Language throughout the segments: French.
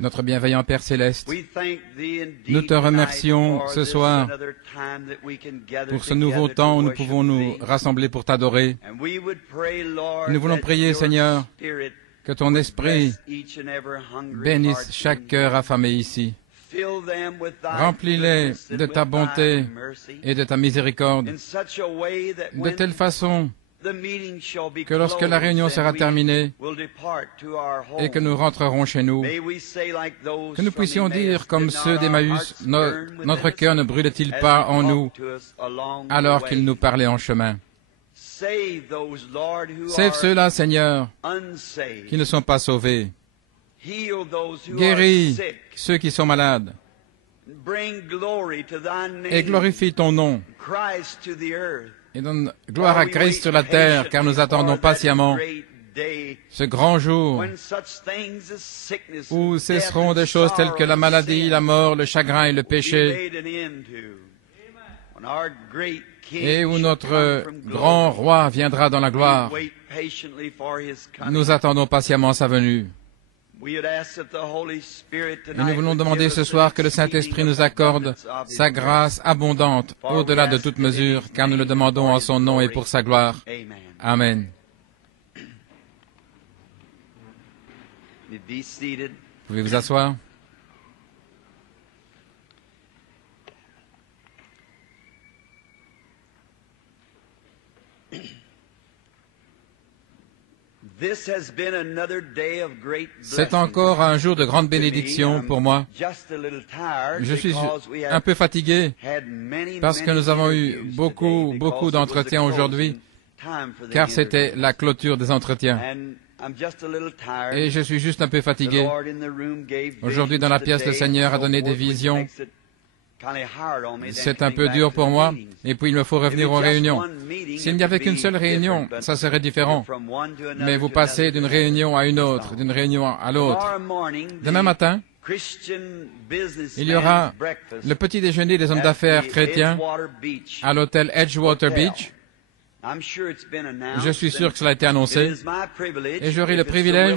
Notre bienveillant Père Céleste, nous te remercions ce soir pour ce nouveau temps où nous pouvons nous rassembler pour t'adorer. Nous voulons prier, Seigneur, que ton Esprit bénisse chaque cœur affamé ici. Remplis-les de ta bonté et de ta miséricorde, de telle façon que lorsque la réunion sera terminée et que nous rentrerons chez nous, que nous puissions dire comme ceux d'Emmaüs, notre cœur ne brûle-t-il pas en nous alors qu'il nous parlait en chemin. Sauve ceux-là, Seigneur, qui ne sont pas sauvés. Guéris ceux qui sont malades et glorifie ton nom. Et donne gloire à Christ sur la terre, car nous attendons patiemment ce grand jour où cesseront des choses telles que la maladie, la mort, le chagrin et le péché, et où notre grand roi viendra dans la gloire. Nous attendons patiemment sa venue. Et nous voulons demander ce soir que le Saint-Esprit nous accorde sa grâce abondante au-delà de toute mesure, car nous le demandons en son nom et pour sa gloire. Amen. Vous pouvez vous asseoir. C'est encore un jour de grande bénédiction pour moi. Je suis un peu fatigué parce que nous avons eu beaucoup d'entretiens aujourd'hui, car c'était la clôture des entretiens. Et je suis juste un peu fatigué. Aujourd'hui, dans la pièce, le Seigneur a donné des visions. C'est un peu dur pour moi, et puis il me faut revenir aux réunions. S'il n'y avait qu'une seule réunion, ça serait différent. Mais vous passez d'une réunion à une autre, d'une réunion à l'autre. Demain matin, il y aura le petit déjeuner des hommes d'affaires chrétiens à l'hôtel Edgewater Beach. Je suis sûr que cela a été annoncé, et j'aurai le privilège,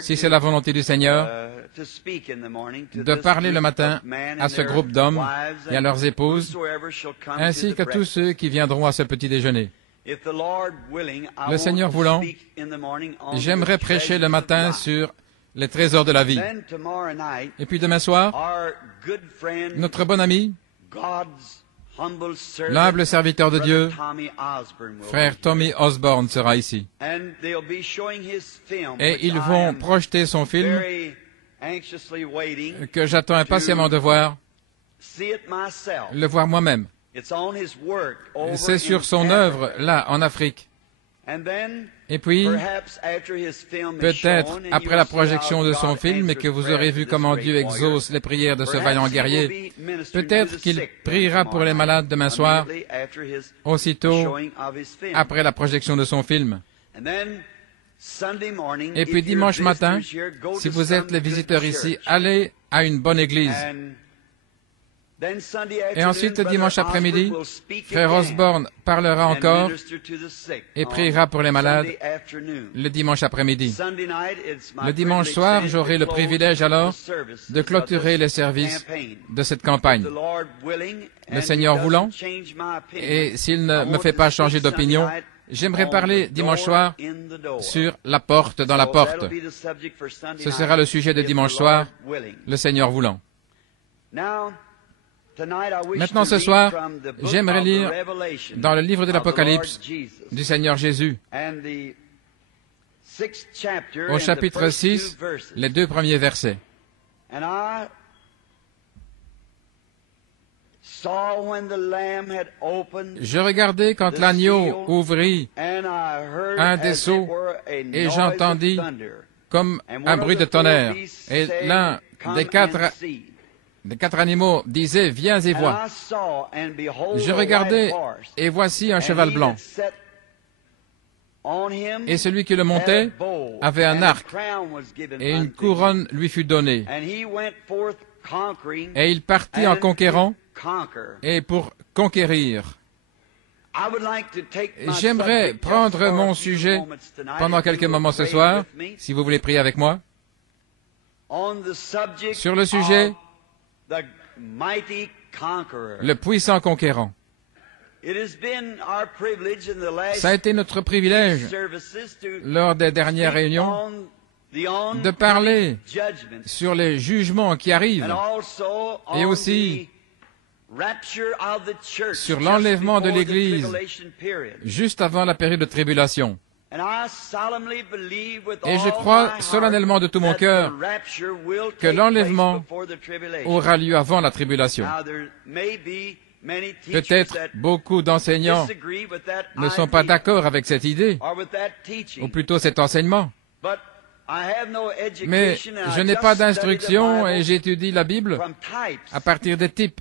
si c'est la volonté du Seigneur, de parler le matin à ce groupe d'hommes et à leurs épouses, ainsi qu'à tous ceux qui viendront à ce petit déjeuner. Le Seigneur voulant, j'aimerais prêcher le matin sur les trésors de la vie. Et puis demain soir, notre bon ami, l'humble serviteur de Dieu, frère Tommy Osborne, sera ici. Et ils vont projeter son film que j'attends impatiemment de voir, le voir moi-même. C'est sur son œuvre, là, en Afrique. Et puis, peut-être, après la projection de son film et que vous aurez vu comment Dieu exauce les prières de ce vaillant guerrier, peut-être qu'il priera pour les malades demain soir, aussitôt après la projection de son film. Et puis dimanche matin, si vous êtes les visiteurs ici, allez à une bonne église. Et ensuite, dimanche après-midi, frère Osborne parlera encore et priera pour les malades le dimanche après-midi. Le dimanche soir, j'aurai le privilège alors de clôturer les services de cette campagne. Le Seigneur voulant, et s'il ne me fait pas changer d'opinion, j'aimerais parler dimanche soir sur la porte dans la porte. Ce sera le sujet de dimanche soir, le Seigneur voulant. Maintenant, ce soir, j'aimerais lire dans le livre de l'Apocalypse du Seigneur Jésus, au chapitre 6, les 2 premiers versets. Je regardai quand l'agneau ouvrit un des sceaux et j'entendis comme un bruit de tonnerre. Et l'un des quatre animaux disait, viens et vois. Je regardai, et voici un cheval blanc. Et celui qui le montait avait un arc, et une couronne lui fut donnée. Et il partit en conquérant, et pour conquérir. J'aimerais prendre mon sujet pendant quelques moments ce soir, si vous voulez prier avec moi, sur le sujet le puissant conquérant. Ça a été notre privilège lors des dernières réunions de parler sur les jugements qui arrivent et aussi sur l'enlèvement de l'Église juste avant la période de tribulation. Et je crois solennellement de tout mon cœur que l'enlèvement aura lieu avant la tribulation. Peut-être beaucoup d'enseignants ne sont pas d'accord avec cette idée, ou plutôt cet enseignement. Mais je n'ai pas d'instruction et j'étudie la Bible à partir des types.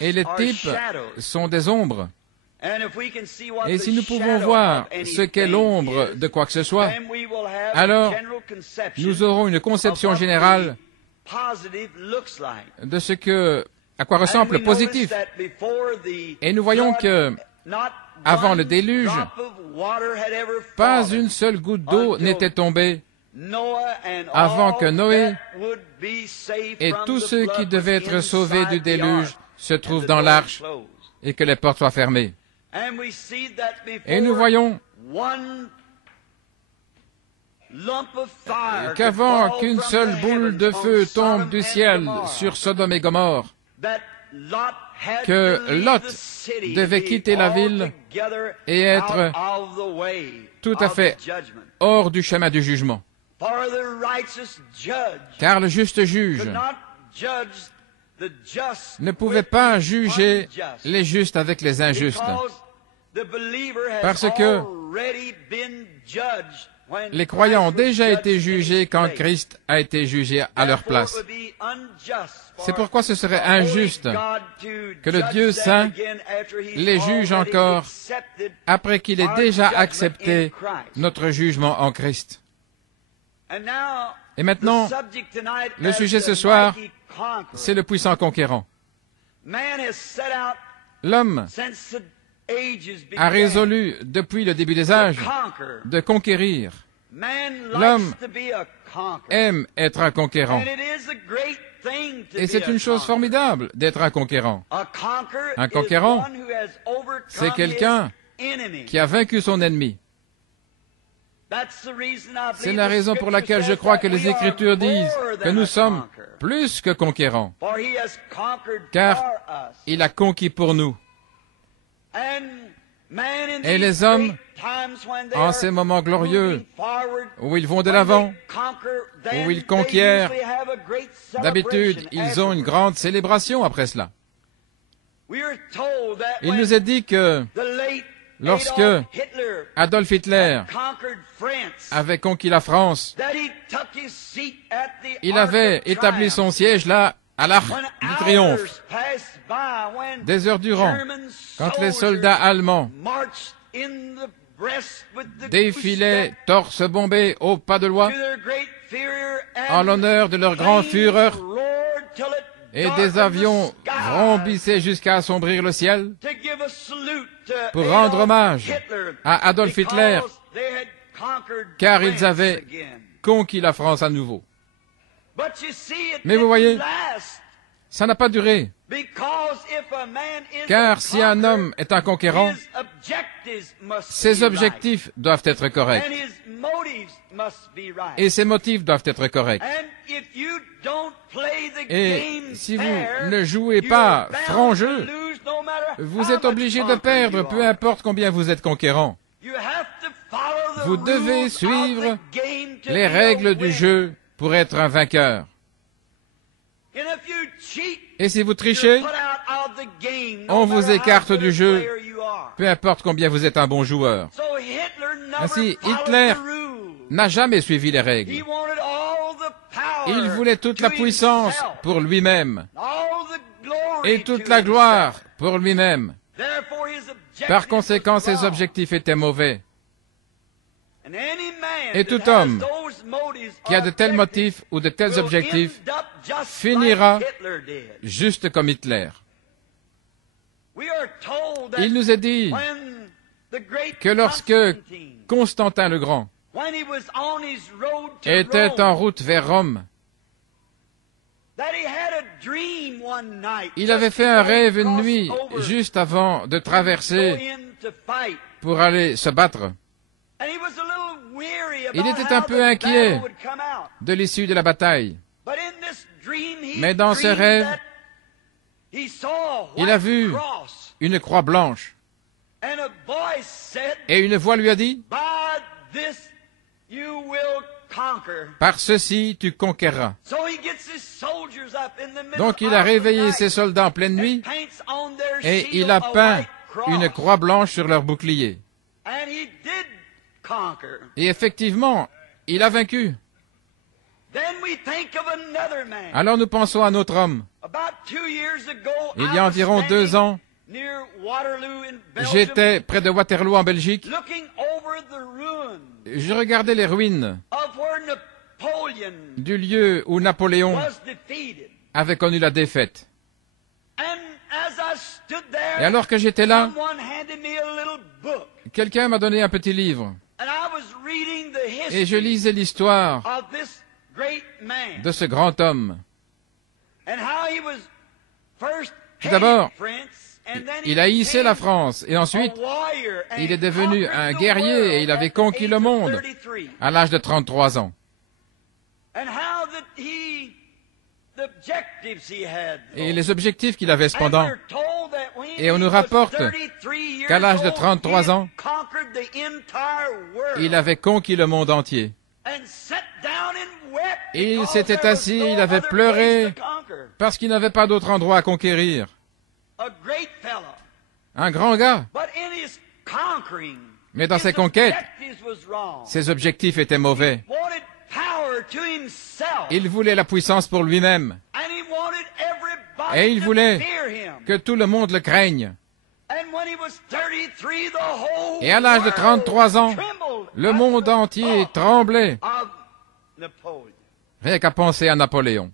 Et les types sont des ombres. Et si nous pouvons voir ce qu'est l'ombre de quoi que ce soit, alors nous aurons une conception générale de ce que, à quoi ressemble le positif. Et nous voyons que, avant le déluge, pas une seule goutte d'eau n'était tombée avant que Noé et tous ceux qui devaient être sauvés du déluge se trouvent dans l'arche et que les portes soient fermées. Et nous voyons qu'avant qu'une seule boule de feu tombe du ciel sur Sodome et Gomorrhe, que Lot devait quitter la ville et être tout à fait hors du chemin du jugement. Car le juste juge ne pouvait pas juger les justes avec les injustes, parce que les croyants ont déjà été jugés quand Christ a été jugé à leur place. C'est pourquoi ce serait injuste que le Dieu saint les juge encore après qu'il ait déjà accepté notre jugement en Christ. Et maintenant, le sujet ce soir, c'est le puissant conquérant. L'homme a résolu depuis le début des âges de conquérir. L'homme aime être un conquérant. Et c'est une chose formidable d'être un conquérant. Un conquérant, c'est quelqu'un qui a vaincu son ennemi. C'est la raison pour laquelle je crois que les Écritures disent que nous sommes plus que conquérants, car il a conquis pour nous. Et les hommes, en ces moments glorieux, où ils vont de l'avant, où ils conquièrent, d'habitude, ils ont une grande célébration après cela. Il nous est dit que lorsque Adolf Hitler avait conquis la France, il avait établi son siège là, à l'Arc du Triomphe. Des heures durant, quand les soldats allemands défilaient torse bombé au pas de loi, en l'honneur de leur grand Führer, et des avions vrombissaient jusqu'à assombrir le ciel, pour rendre hommage à Adolf Hitler, car ils avaient conquis la France à nouveau. Mais vous voyez, ça n'a pas duré, car si un homme est un conquérant, ses objectifs doivent être corrects, et ses motifs doivent être corrects. Et si vous ne jouez pas franc jeu, vous êtes obligé de perdre, peu importe combien vous êtes conquérant. Vous devez suivre les règles du jeu pour être un vainqueur. Et si vous trichez, on vous écarte du jeu, peu importe combien vous êtes un bon joueur. Ainsi, Hitler n'a jamais suivi les règles. Il voulait toute la puissance pour lui-même et toute la gloire pour lui-même. Par conséquent, ses objectifs étaient mauvais. Et tout homme qui a de tels motifs ou de tels objectifs finira juste comme Hitler. Il nous est dit que lorsque Constantin le Grand était en route vers Rome, il avait fait un rêve une nuit juste avant de traverser pour aller se battre. Il était un peu inquiet de l'issue de la bataille. Mais dans ce rêve, il a vu une croix blanche. Et une voix lui a dit, « Par ceci, tu conquerras. » Donc il a réveillé ses soldats en pleine nuit et il a peint une croix blanche sur leur bouclier. Et effectivement, il a vaincu. Alors nous pensons à un autre homme. Il y a environ 2 ans, j'étais près de Waterloo en Belgique. Je regardais les ruines du lieu où Napoléon avait connu la défaite. Et alors que j'étais là, quelqu'un m'a donné un petit livre. Et je lisais l'histoire de ce grand homme. Tout d'abord, il haïssait la France, et ensuite, il est devenu un guerrier, et il avait conquis le monde à l'âge de 33 ans. Et les objectifs qu'il avait cependant. Et on nous rapporte qu'à l'âge de 33 ans, il avait conquis le monde entier. Et il s'était assis, il avait pleuré parce qu'il n'avait pas d'autre endroit à conquérir. Un grand gars. Mais dans ses conquêtes, ses objectifs étaient mauvais. Il voulait la puissance pour lui-même. Et il voulait que tout le monde le craigne. Et à l'âge de 33 ans, le monde entier tremblait. Rien qu'à penser à Napoléon.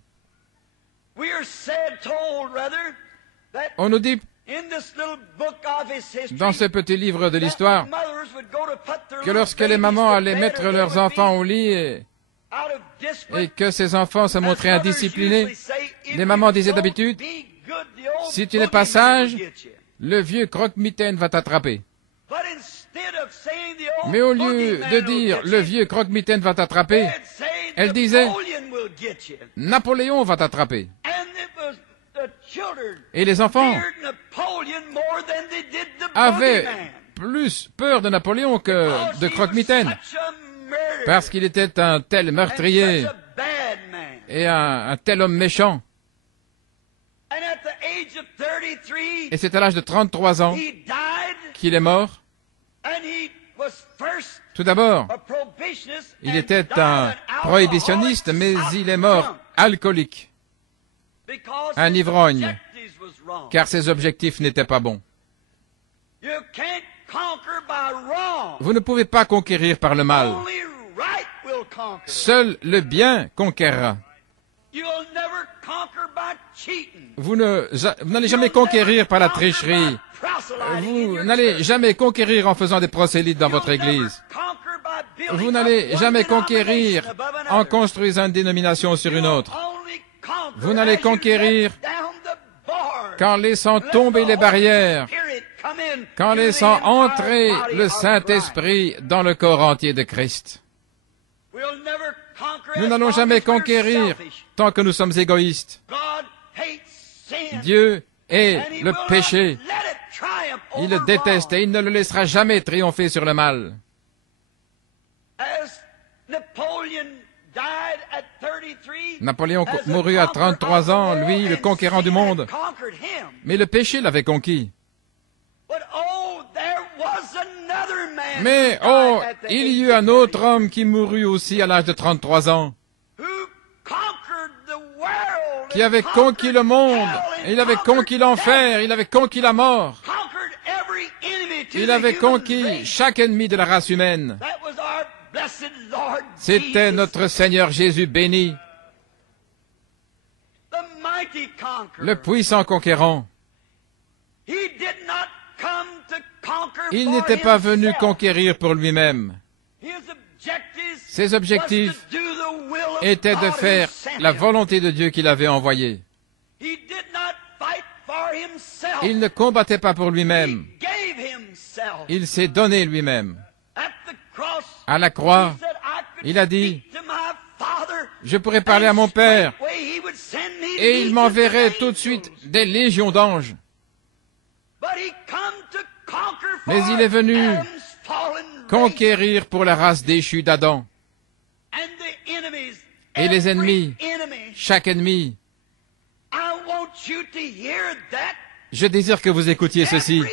On nous dit, dans ce petit livre de l'histoire, que lorsque les mamans allaient mettre leurs enfants au lit et que ces enfants se montraient indisciplinés, les mamans disaient d'habitude, « Si tu n'es pas sage, le vieux croque-mitaine va t'attraper. » Mais au lieu de dire « le vieux croque-mitaine va t'attraper », elle disait « Napoléon va t'attraper. » Et les enfants avaient plus peur de Napoléon que de croque-mitaine, parce qu'il était un tel meurtrier et un tel homme méchant. Et c'est à l'âge de 33 ans qu'il est mort. Tout d'abord, il était un prohibitionniste, mais il est mort alcoolique, un ivrogne, car ses objectifs n'étaient pas bons. Vous ne pouvez pas conquérir par le mal. Seul le bien conquérera. Vous n'allez jamais conquérir par la tricherie. Vous n'allez jamais conquérir en faisant des prosélytes dans votre église. Vous n'allez jamais conquérir en construisant une dénomination sur une autre. Vous n'allez conquérir qu'en laissant tomber les barrières, qu'en laissant entrer le Saint-Esprit dans le corps entier de Christ. Nous n'allons jamais conquérir tant que nous sommes égoïstes. Dieu est le péché. Il le déteste et il ne le laissera jamais triompher sur le mal. Napoléon mourut à 33 ans, lui, le conquérant du monde. Mais le péché l'avait conquis. Mais, oh, il y eut un autre homme qui mourut aussi à l'âge de 33 ans, qui avait conquis le monde, il avait conquis l'enfer, il avait conquis la mort, il avait conquis chaque ennemi de la race humaine. C'était notre Seigneur Jésus béni, le puissant conquérant. Il n'était pas venu conquérir pour lui-même. Ses objectifs étaient de faire la volonté de Dieu qu'il avait envoyé. Il ne combattait pas pour lui-même. Il s'est donné lui-même. À la croix, il a dit, « Je pourrais parler à mon Père, et il m'enverrait tout de suite des légions d'anges. » Mais il est venu conquérir pour la race déchue d'Adam. Et les ennemis, chaque ennemi. Je désire que vous écoutiez ceci.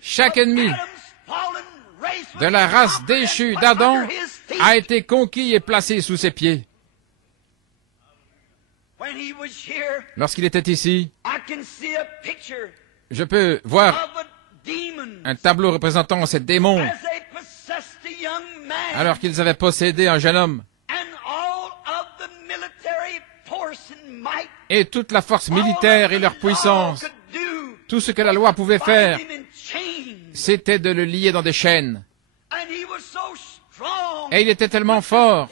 Chaque ennemi de la race déchue d'Adam a été conquis et placé sous ses pieds. Lorsqu'il était ici, je peux voir un tableau représentant ces démons alors qu'ils avaient possédé un jeune homme. Et toute la force militaire et leur puissance, tout ce que la loi pouvait faire, c'était de le lier dans des chaînes. Et il était tellement fort,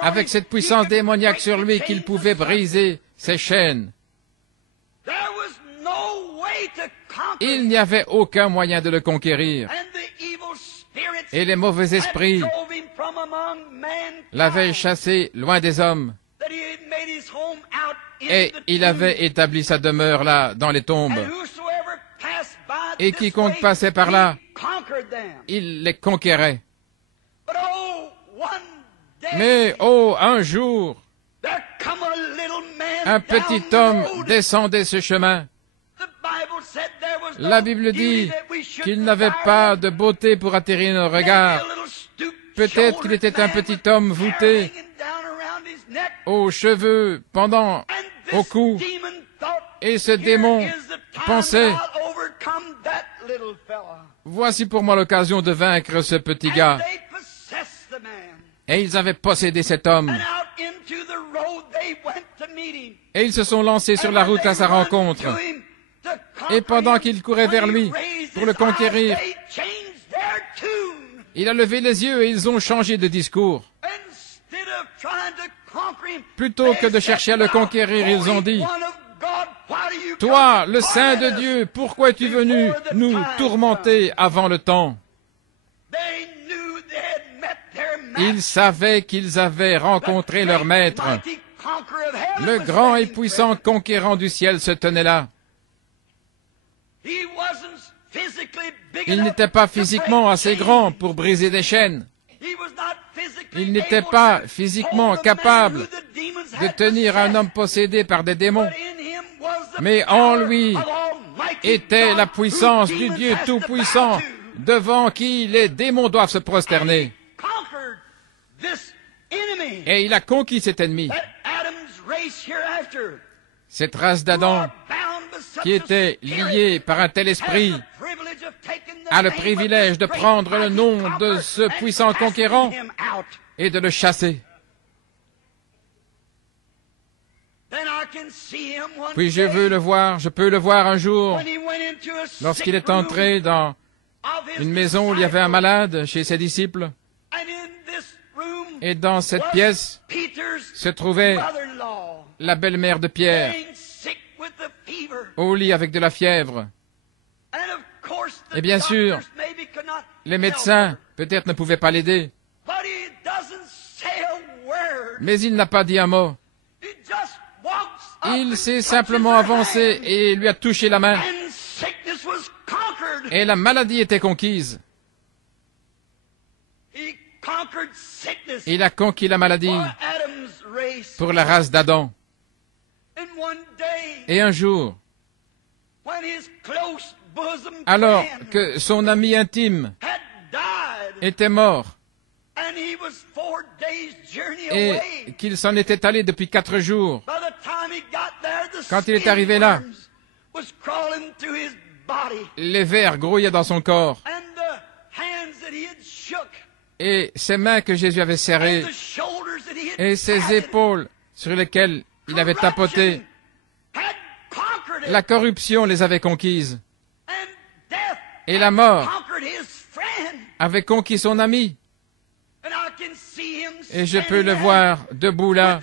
avec cette puissance démoniaque sur lui, qu'il pouvait briser ces chaînes. Il n'y avait aucun moyen de le conquérir. Et les mauvais esprits l'avaient chassé loin des hommes. Et il avait établi sa demeure là, dans les tombes. Et quiconque passait par là, il les conquérait. Mais, oh, un jour, un petit homme descendait ce chemin. La Bible dit qu'il n'avait pas de beauté pour attirer nos regards. Peut-être qu'il était un petit homme voûté, aux cheveux pendant au cou. Et ce démon pensait, voici pour moi l'occasion de vaincre ce petit gars. Et ils avaient possédé cet homme. Et ils se sont lancés sur la route à sa rencontre. Et pendant qu'il courait vers lui pour le conquérir, il a levé les yeux et ils ont changé de discours. Plutôt que de chercher à le conquérir, ils ont dit, « Toi, le Saint de Dieu, pourquoi es-tu venu nous tourmenter avant le temps ?» Ils savaient qu'ils avaient rencontré leur maître. Le grand et puissant conquérant du ciel se tenait là. Il n'était pas physiquement assez grand pour briser des chaînes. Il n'était pas physiquement capable de tenir un homme possédé par des démons. Mais en lui était la puissance du Dieu Tout-Puissant devant qui les démons doivent se prosterner. Et il a conquis cet ennemi. Cette race d'Adam, qui était liée par un tel esprit, a le privilège de prendre le nom de ce puissant conquérant et de le chasser. Puis je peux le voir un jour, lorsqu'il est entré dans une maison où il y avait un malade chez ses disciples, et dans cette pièce se trouvait la belle-mère de Pierre, au lit avec de la fièvre. Et bien sûr, les médecins peut-être ne pouvaient pas l'aider, mais il n'a pas dit un mot. Il s'est simplement avancé et lui a touché la main. Et la maladie était conquise. Il a conquis la maladie pour la race d'Adam. Et un jour, alors que son ami intime était mort et qu'il s'en était allé depuis 4 jours, quand il est arrivé là, les vers grouillaient dans son corps et ses mains que Jésus avait serrées et ses épaules sur lesquelles il avait tapoté, la corruption les avait conquises. Et la mort avait conquis son ami. Et je peux le voir debout là,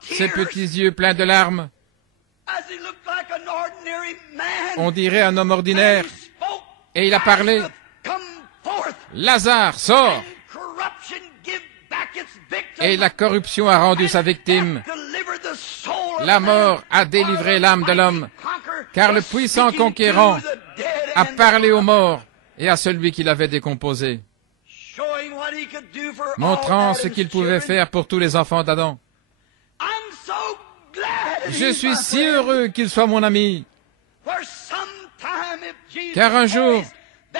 ses petits yeux pleins de larmes. On dirait un homme ordinaire. Et il a parlé. Lazare, sors! Et la corruption a rendu sa victime. La mort a délivré l'âme de l'homme, car le puissant conquérant a parlé aux morts et à celui qui l'avait décomposé, montrant ce qu'il pouvait faire pour tous les enfants d'Adam. Je suis si heureux qu'il soit mon ami, car un jour,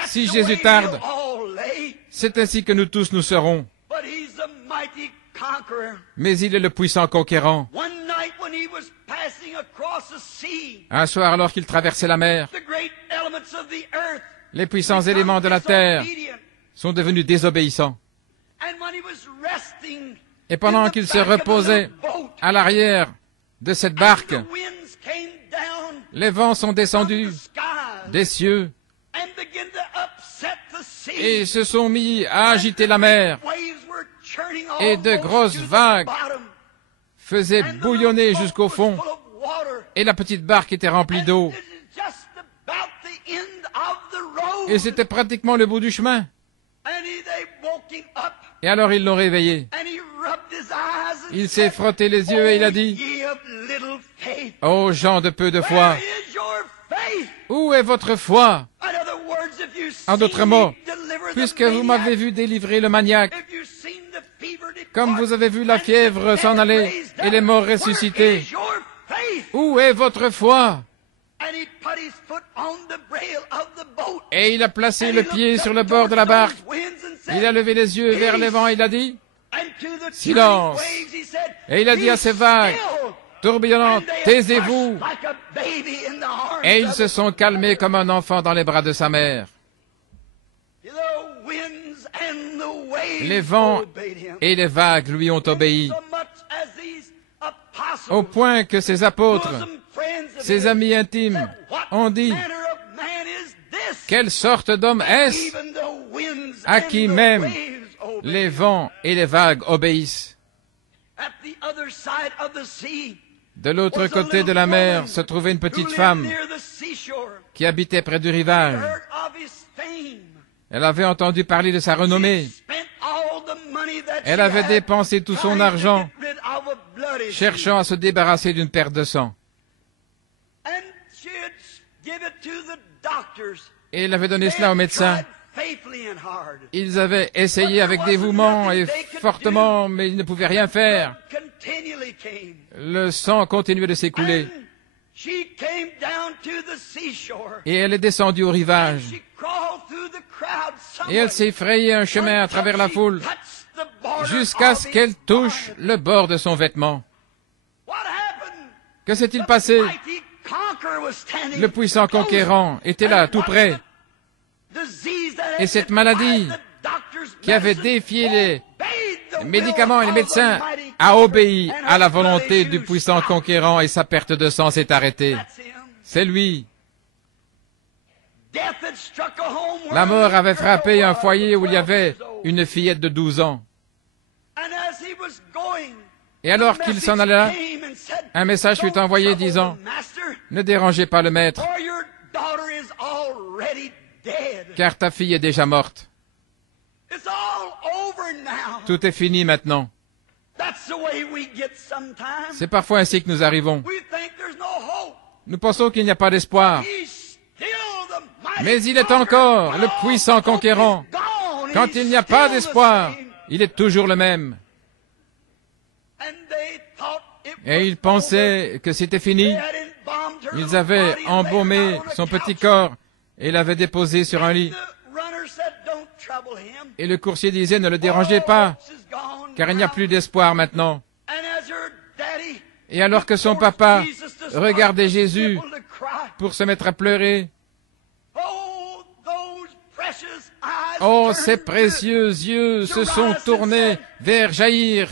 si Jésus tarde, c'est ainsi que nous tous nous serons. Mais il est le puissant conquérant. Un soir, alors qu'il traversait la mer, les puissants éléments de la terre sont devenus désobéissants. Et pendant qu'il se reposait à l'arrière de cette barque, les vents sont descendus des cieux et se sont mis à agiter la mer. Et de grosses vagues faisaient bouillonner jusqu'au fond. Et la petite barque était remplie d'eau. Et c'était pratiquement le bout du chemin. Et alors ils l'ont réveillé. Il s'est frotté les yeux et il a dit, « Ô gens de peu de foi, où est votre foi? » En d'autres mots, puisque vous m'avez vu délivrer le maniaque, comme vous avez vu la fièvre s'en aller et les morts ressuscités, où est votre foi? Et il a placé le pied sur le bord de la barque. Il a levé les yeux vers les vents et il a dit, « Silence !» Et il a dit à ces vagues tourbillonnantes, « Taisez-vous !» Et ils se sont calmés comme un enfant dans les bras de sa mère. Les vents et les vagues lui ont obéi, au point que ses apôtres, ses amis intimes, ont dit, « Quelle sorte d'homme est-ce à qui même les vents et les vagues obéissent ?» De l'autre côté de la mer se trouvait une petite femme qui habitait près du rivage. Elle avait entendu parler de sa renommée. Elle avait dépensé tout son argent cherchant à se débarrasser d'une perte de sang. Et elle avait donné cela aux médecins. Ils avaient essayé avec dévouement et fortement, mais ils ne pouvaient rien faire. Le sang continuait de s'écouler. Et elle est descendue au rivage. Et elle s'est frayé un chemin à travers la foule jusqu'à ce qu'elle touche le bord de son vêtement. Que s'est-il passé? Le puissant conquérant était là, tout près. Et cette maladie qui avait défié les médicaments et les médecins a obéi à la volonté du puissant conquérant et sa perte de sang s'est arrêtée. C'est lui. La mort avait frappé un foyer où il y avait une fillette de 12 ans. Et alors qu'il s'en allait là, un message fut envoyé disant, « Ne dérangez pas le maître, car ta fille est déjà morte. Tout est fini maintenant. » C'est parfois ainsi que nous arrivons. Nous pensons qu'il n'y a pas d'espoir. Mais il est encore le puissant conquérant. Quand il n'y a pas d'espoir, il est toujours le même. Et ils pensaient que c'était fini. Ils avaient embaumé son petit corps et l'avaient déposé sur un lit. Et le coursier disait, ne le dérangez pas, car il n'y a plus d'espoir maintenant. Et alors que son papa regardait Jésus pour se mettre à pleurer, oh, ces précieux yeux se sont tournés vers Jaïr.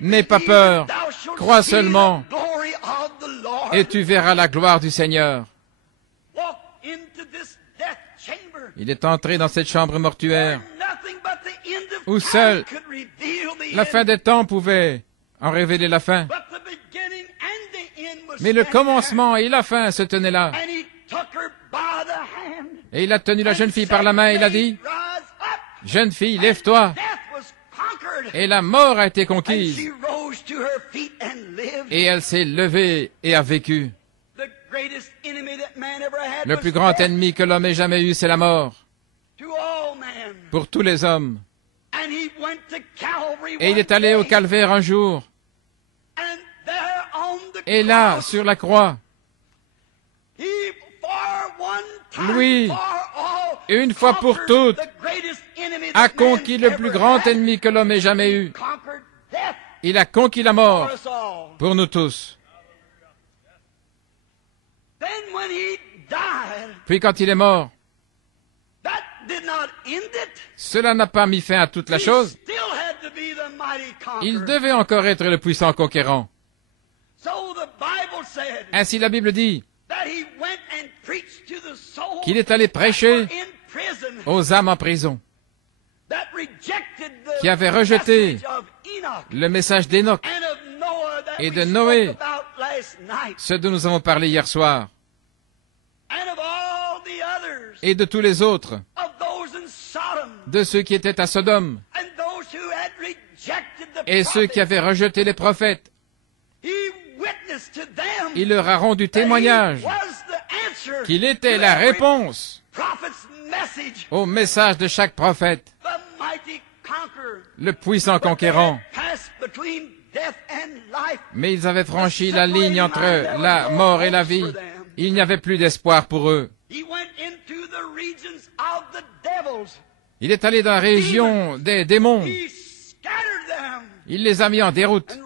N'aie pas peur, crois seulement, et tu verras la gloire du Seigneur. Il est entré dans cette chambre mortuaire où seul la fin des temps pouvait en révéler la fin. Mais le commencement et la fin se tenaient là. Et il a tenu la jeune fille par la main et il a dit, « Jeune fille, lève-toi. » Et la mort a été conquise. Et elle s'est levée et a vécu. Le plus grand ennemi que l'homme ait jamais eu, c'est la mort. Pour tous les hommes. Et il est allé au calvaire un jour. Et là, sur la croix, lui, une fois pour toutes, a conquis le plus grand ennemi que l'homme ait jamais eu. Il a conquis la mort pour nous tous. Puis quand il est mort, cela n'a pas mis fin à toute la chose. Il devait encore être le puissant conquérant. Ainsi la Bible dit qu'il est allé prêcher aux âmes en prison, qui avaient rejeté le message d'Enoch et de Noé, ce dont nous avons parlé hier soir, et de tous les autres, de ceux qui étaient à Sodome, et ceux qui avaient rejeté les prophètes. Il leur a rendu témoignage qu'il était la réponse au message de chaque prophète, le puissant conquérant. Mais ils avaient franchi la ligne entre la mort et la vie. Il n'y avait plus d'espoir pour eux. Il est allé dans la région des démons. Il les a mis en déroute.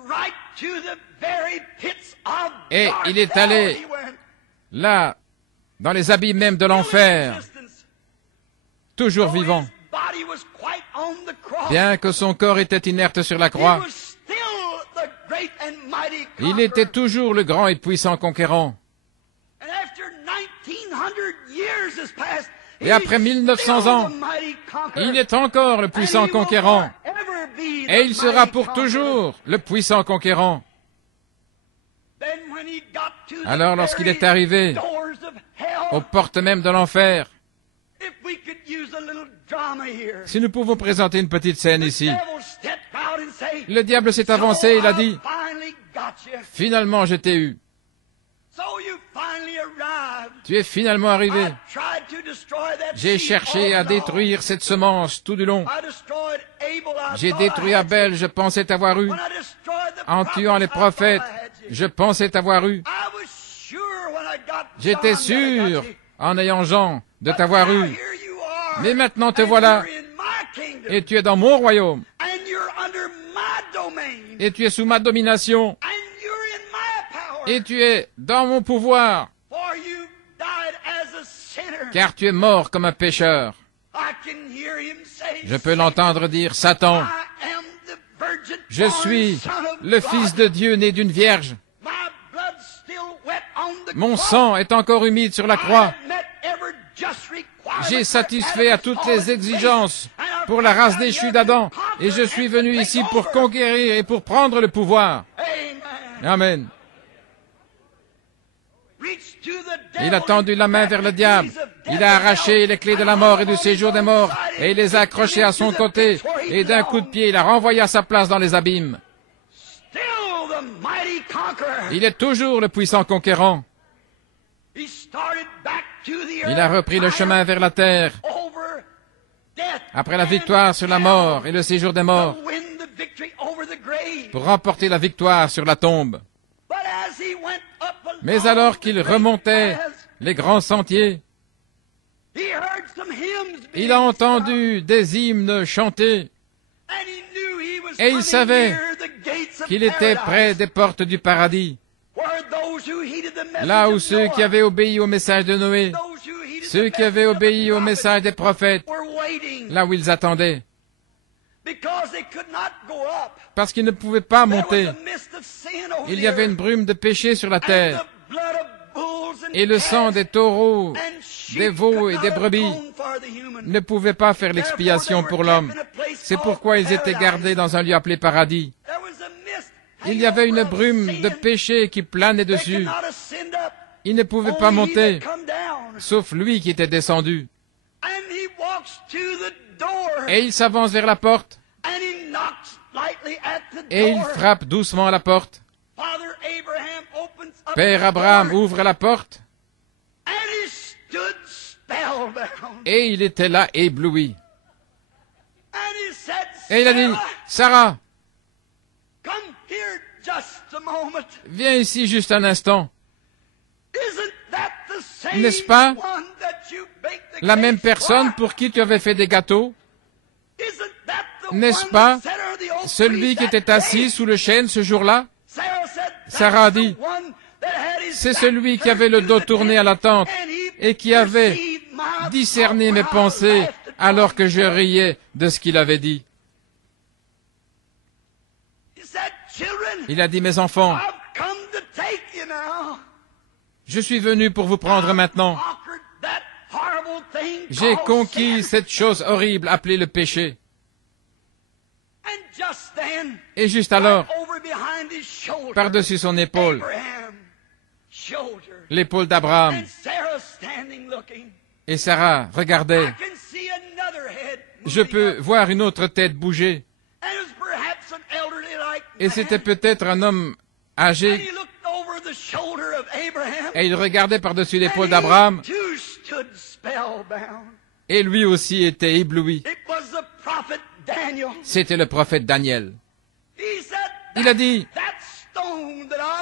Et il est allé là, dans les abîmes même de l'enfer, toujours vivant. Bien que son corps était inerte sur la croix, il était toujours le grand et puissant conquérant. Et après 1900 ans, il est encore le puissant conquérant. Et il sera pour toujours le puissant conquérant. Alors lorsqu'il est arrivé aux portes même de l'enfer, si nous pouvons présenter une petite scène ici, le diable s'est avancé et il a dit, « Finalement je t'ai eu. Tu es finalement arrivé. J'ai cherché à détruire cette semence tout du long. J'ai détruit Abel, je pensais t'avoir eu. En tuant les prophètes, je pensais t'avoir eu. J'étais sûr, en ayant Jean, de t'avoir eu. Mais maintenant te voilà, et tu es dans mon royaume, et tu es sous ma domination, et tu es dans mon pouvoir, car tu es mort comme un pécheur. » Je peux l'entendre dire, « Satan, je suis le Fils de Dieu né d'une vierge. Mon sang est encore humide sur la croix. J'ai satisfait à toutes les exigences pour la race déchue d'Adam, et je suis venu ici pour conquérir et pour prendre le pouvoir. » Amen. Il a tendu la main vers le diable. Il a arraché les clés de la mort et du séjour des morts, et il les a accrochées à son côté, et d'un coup de pied, il a renvoyé à sa place dans les abîmes. Il est toujours le puissant conquérant. Il a repris le chemin vers la terre, après la victoire sur la mort et le séjour des morts, pour remporter la victoire sur la tombe. Mais alors qu'il remontait les grands sentiers, il a entendu des hymnes chantés, et il savait qu'il était près des portes du paradis, là où ceux qui avaient obéi au message de Noé, ceux qui avaient obéi au message des prophètes, là où ils attendaient, parce qu'ils ne pouvaient pas monter. Il y avait une brume de péché sur la terre, Et le sang des taureaux, des veaux et des brebis ne pouvait pas faire l'expiation pour l'homme. C'est pourquoi ils étaient gardés dans un lieu appelé paradis. Il y avait une brume de péché qui planait dessus. Il ne pouvait pas monter, sauf lui qui était descendu. Et il s'avance vers la porte, et il frappe doucement à la porte. Père Abraham ouvre la porte, et il était là ébloui. Et il a dit, Sarah, viens ici juste un instant. N'est-ce pas la même personne pour qui tu avais fait des gâteaux? N'est-ce pas celui qui était assis sous le chêne ce jour-là? Sarah a dit, c'est celui qui avait le dos tourné à la tente et qui avait discerné mes pensées alors que je riais de ce qu'il avait dit. Il a dit, mes enfants, je suis venu pour vous prendre maintenant. J'ai conquis cette chose horrible appelée le péché. Et juste alors, par-dessus son épaule, l'épaule d'Abraham, et Sarah regardait. Je peux voir une autre tête bouger. Et c'était peut-être un homme âgé. Et il regardait par-dessus l'épaule d'Abraham. Et lui aussi était ébloui. C'était le prophète Daniel. Il a dit,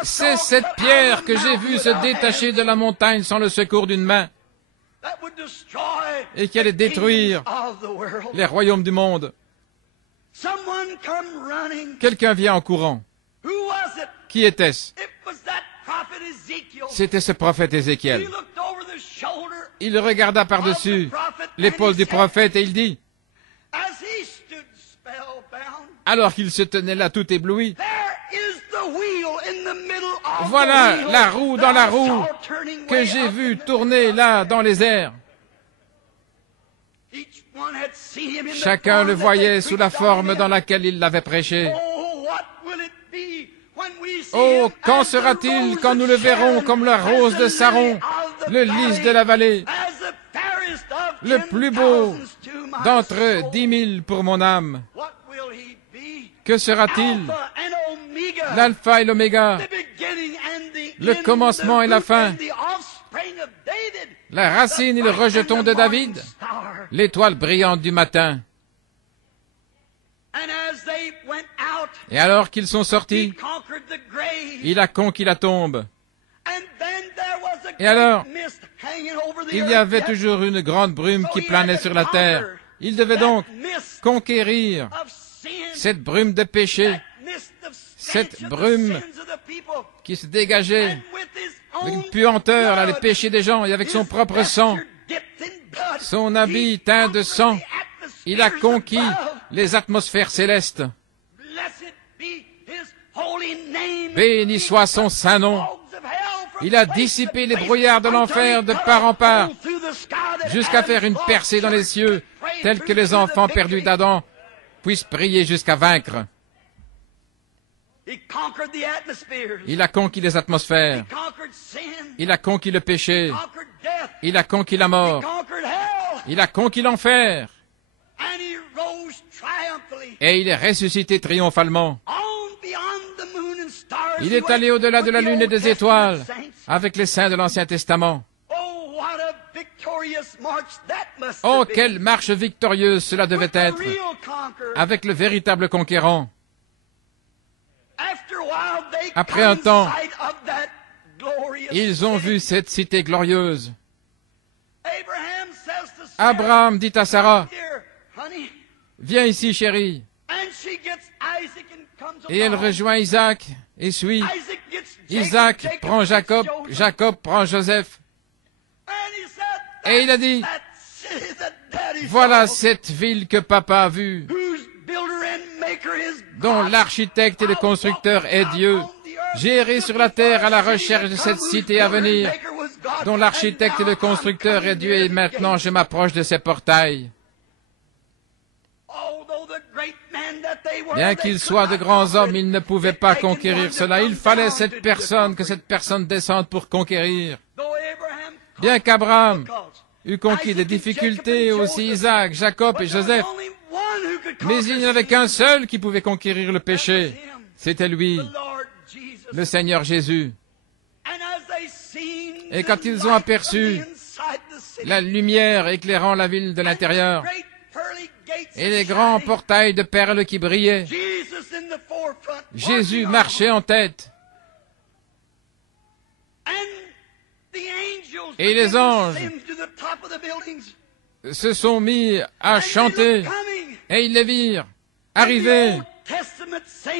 c'est cette pierre que j'ai vue se détacher de la montagne sans le secours d'une main et qui allait détruire les royaumes du monde. Quelqu'un vient en courant. Qui était-ce? C'était ce prophète Ézéchiel. Il regarda par-dessus l'épaule du prophète et il dit, alors qu'il se tenait là tout ébloui, voilà la roue dans la roue que j'ai vue tourner là dans les airs. Chacun le voyait sous la forme dans laquelle il l'avait prêché. Oh, quand sera-t-il quand nous le verrons comme la rose de Saron, le lys de la vallée, le plus beau d'entre 10 000 pour mon âme? Que sera-t-il? L'alpha et l'oméga, le commencement et la fin, la racine et le rejeton de David, l'étoile brillante du matin. Et alors qu'ils sont sortis, il a conquis la tombe. Et alors, il y avait toujours une grande brume qui planait sur la terre. Il devait donc conquérir cette brume de péché, cette brume qui se dégageait avec une puanteur, là, les péchés des gens, et avec son propre sang, son habit teint de sang, il a conquis les atmosphères célestes. Béni soit son saint nom. Il a dissipé les brouillards de l'enfer de part en part, jusqu'à faire une percée dans les cieux, telle que les enfants perdus d'Adam puissent prier jusqu'à vaincre. Il a conquis les atmosphères. Il a conquis le péché. Il a conquis la mort. Il a conquis l'enfer. Et il est ressuscité triomphalement. Il est allé au-delà de la lune et des étoiles avec les saints de l'Ancien Testament. Oh, quelle marche victorieuse cela devait être avec le véritable conquérant. Après un temps, ils ont vu cette cité glorieuse. Abraham dit à Sarah, viens ici, chérie. Et elle rejoint Isaac et suit. Isaac prend Jacob, Jacob prend Joseph. Et il a dit, voilà cette ville que papa a vue, dont l'architecte et le constructeur est Dieu. J'ai erré sur la terre à la recherche de cette cité à venir, dont l'architecte et le constructeur est Dieu, et maintenant je m'approche de ces portails. Bien qu'ils soient de grands hommes, ils ne pouvaient pas conquérir cela. Il fallait que cette personne descende pour conquérir. Bien qu'Abraham eût conquis des difficultés, aussi Isaac, Jacob et Joseph, mais il n'y avait qu'un seul qui pouvait conquérir le péché. C'était lui, le Seigneur Jésus. Et quand ils ont aperçu la lumière éclairant la ville de l'intérieur, et les grands portails de perles qui brillaient, Jésus marchait en tête. Et les anges se sont mis à chanter, et ils les virent arriver.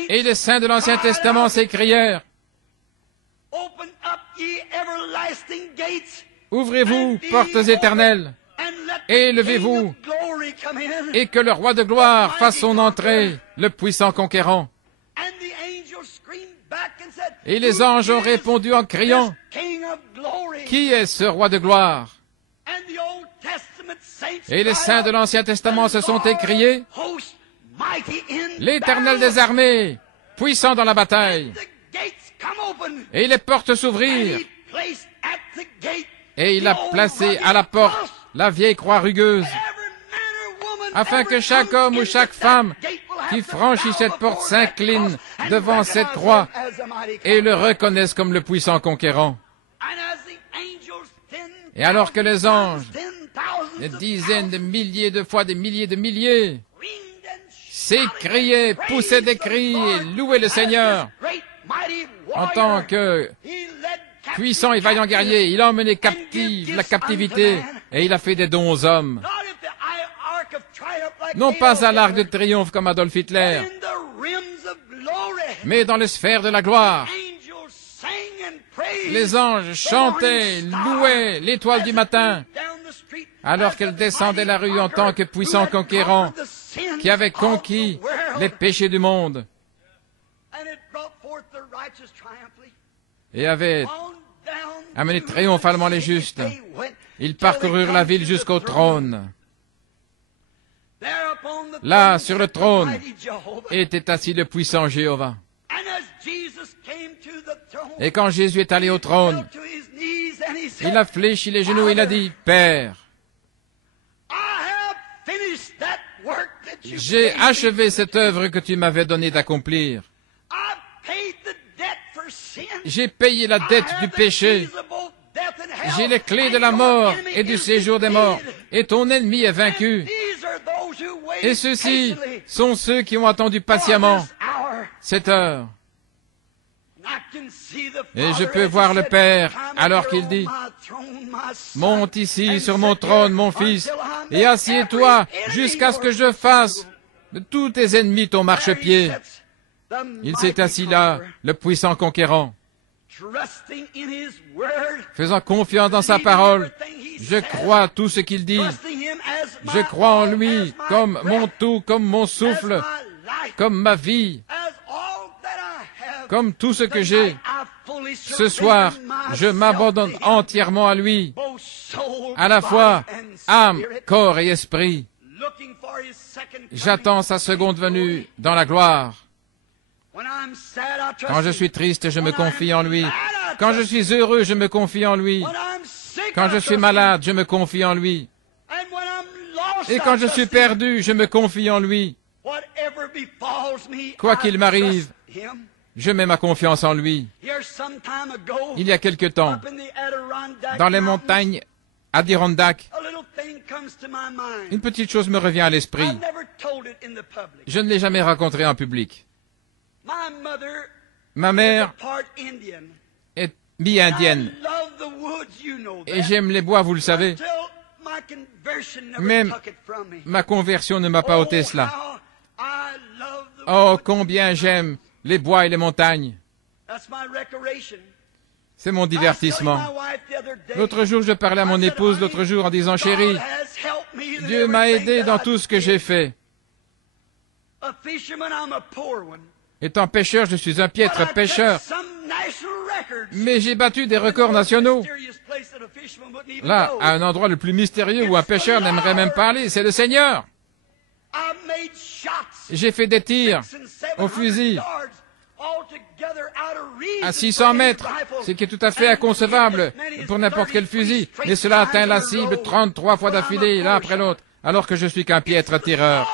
Et les saints de l'Ancien Testament s'écrièrent, ouvrez-vous, portes éternelles, et levez-vous, et que le roi de gloire fasse son entrée, le puissant conquérant. Et les anges ont répondu en criant, qui est ce roi de gloire? Et les saints de l'Ancien Testament se sont écriés, l'Éternel des armées, puissant dans la bataille. Et les portes s'ouvrirent, et il a placé à la porte la vieille croix rugueuse, afin que chaque homme ou chaque femme qui franchit cette porte s'incline devant cette croix et le reconnaisse comme le puissant conquérant. Et alors que les anges, des dizaines de milliers de fois, des milliers de milliers, s'écriaient, poussaient des cris et louaient le Seigneur, en tant que puissant et vaillant guerrier, il a emmené la captivité et il a fait des dons aux hommes. Non pas à l'arc de triomphe comme Adolf Hitler, mais dans les sphères de la gloire. Les anges chantaient, louaient l'étoile du matin, alors qu'elle descendait la rue en tant que puissant conquérant qui avait conquis les péchés du monde et avait amené triomphalement les justes. Ils parcoururent la ville jusqu'au trône. Là, sur le trône, était assis le puissant Jéhovah. Et quand Jésus est allé au trône, il a fléchi les genoux et il a dit, Père, j'ai achevé cette œuvre que tu m'avais donné d'accomplir. J'ai payé la dette du péché. J'ai les clés de la mort et du séjour des morts. Et ton ennemi est vaincu. Et ceux-ci sont ceux qui ont attendu patiemment cette heure. Et je peux voir le Père alors qu'il dit, monte ici sur mon trône, mon fils, et assieds-toi jusqu'à ce que je fasse de tous tes ennemis ton marchepied. Il s'est assis là, le puissant conquérant, faisant confiance dans sa parole. Je crois à tout ce qu'il dit. Je crois en lui comme mon tout, comme mon souffle, comme ma vie, comme tout ce que j'ai. Ce soir, je m'abandonne entièrement à lui, à la fois âme, corps et esprit. J'attends sa seconde venue dans la gloire. Quand je suis triste, je me confie en lui. Quand je suis heureux, je me confie en lui. Quand je suis malade, je me confie en lui. Et quand je suis perdu, je me confie en lui. Quoi qu'il m'arrive, je mets ma confiance en lui. Il y a quelque temps, dans les montagnes Adirondack, une petite chose me revient à l'esprit. Je ne l'ai jamais racontée en public. Ma mère est mi-indienne et j'aime les bois, vous le savez. Même ma conversion ne m'a pas ôté cela. Oh, combien j'aime les bois et les montagnes. C'est mon divertissement. L'autre jour, je parlais à mon épouse en disant, chérie, Dieu m'a aidé dans tout ce que j'ai fait. Étant pêcheur, je suis un piètre pêcheur. Mais j'ai battu des records nationaux. Là, à un endroit le plus mystérieux où un pêcheur n'aimerait même pas aller, c'est le Seigneur. J'ai fait des tirs au fusil à 600 mètres, ce qui est tout à fait inconcevable pour n'importe quel fusil. Mais cela atteint la cible 33 fois d'affilée, l'un après l'autre, alors que je suis qu'un piètre tireur.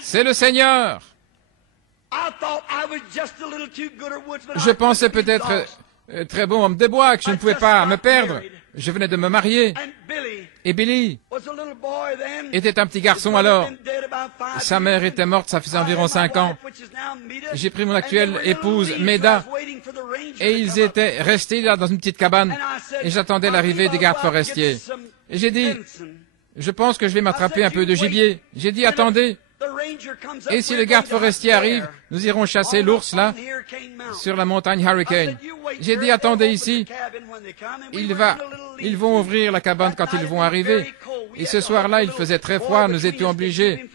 C'est le Seigneur. Je pensais peut-être très bon homme de bois, que je ne pouvais pas me perdre. Je venais de me marier. Et Billy était un petit garçon alors. Sa mère était morte, ça faisait environ 5 ans. J'ai pris mon actuelle épouse, Meda, et ils étaient restés là dans une petite cabane, et j'attendais l'arrivée des gardes forestiers. Et j'ai dit, je pense que je vais m'attraper un peu de gibier. J'ai dit, attendez. Et si le garde forestier arrive, nous irons chasser l'ours là, sur la montagne Hurricane. J'ai dit, attendez ici. Ils vont ouvrir la cabane quand ils vont arriver. Et ce soir-là, il faisait très froid, nous étions obligés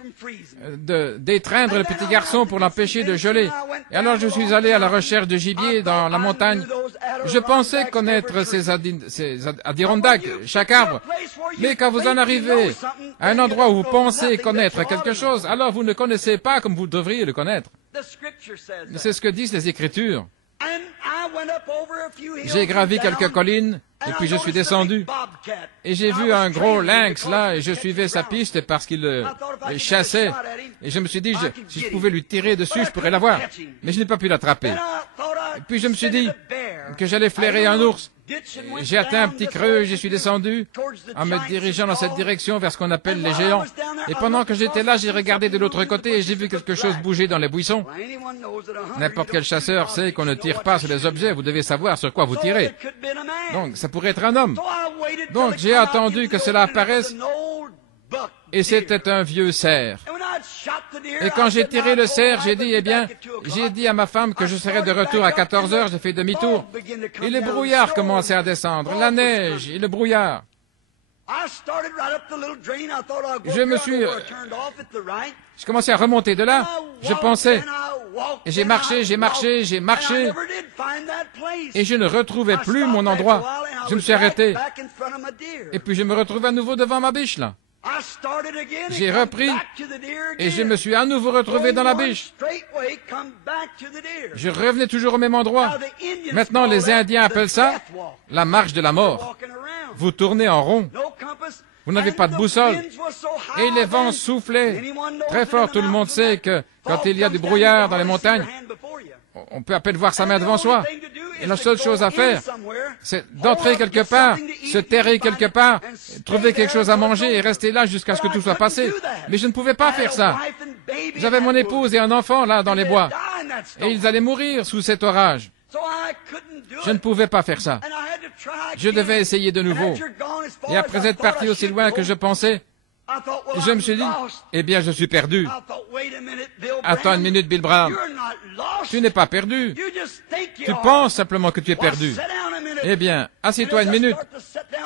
d'étreindre le petit garçon pour l'empêcher de geler. Et alors je suis allé à la recherche de gibier dans la montagne. Je pensais connaître ces Adirondacks, chaque arbre. Mais quand vous en arrivez à un endroit où vous pensez connaître quelque chose, alors vous ne connaissez pas comme vous devriez le connaître. C'est ce que disent les Écritures. J'ai gravi quelques collines, et puis je suis descendu. Et j'ai vu un gros lynx là, et je suivais sa piste parce qu'il chassait. Et je me suis dit, si je pouvais lui tirer dessus, je pourrais l'avoir. Mais je n'ai pas pu l'attraper. Et puis je me suis dit que j'allais flairer un ours. J'ai atteint un petit creux, j'y suis descendu en me dirigeant dans cette direction vers ce qu'on appelle les géants. Et pendant que j'étais là, j'ai regardé de l'autre côté et j'ai vu quelque chose bouger dans les buissons. N'importe quel chasseur sait qu'on ne tire pas sur les objets, vous devez savoir sur quoi vous tirez. Donc, ça pourrait être un homme. Donc, j'ai attendu que cela apparaisse et c'était un vieux cerf. Et quand j'ai tiré le cerf, j'ai dit à ma femme que je serais de retour à 14 heures, j'ai fait demi-tour. Et le brouillard commençait à descendre, la neige et le brouillard. Je commençais à remonter de là, je pensais, et j'ai marché, et je ne retrouvais plus mon endroit. Je me suis arrêté, et puis je me retrouve à nouveau devant ma biche, là. J'ai repris et je me suis à nouveau retrouvé dans la biche. Je revenais toujours au même endroit. Maintenant, les Indiens appellent ça la marche de la mort. Vous tournez en rond. Vous n'avez pas de boussole. Et les vents soufflaient très fort. Tout le monde sait que quand il y a du brouillard dans les montagnes, on peut à peine voir sa main devant soi. Et la seule chose à faire, c'est d'entrer quelque part, se terrer quelque part, trouver quelque chose à manger et rester là jusqu'à ce que tout soit passé. Mais je ne pouvais pas faire ça. J'avais mon épouse et un enfant là dans les bois. Et ils allaient mourir sous cet orage. Je ne pouvais pas faire ça. Je devais essayer de nouveau. Et après être parti aussi loin que je pensais, je me suis dit, eh bien, je suis perdu. Attends une minute, Bill Brown. Tu n'es pas perdu. Tu penses simplement que tu es perdu. Eh bien, assieds-toi une minute.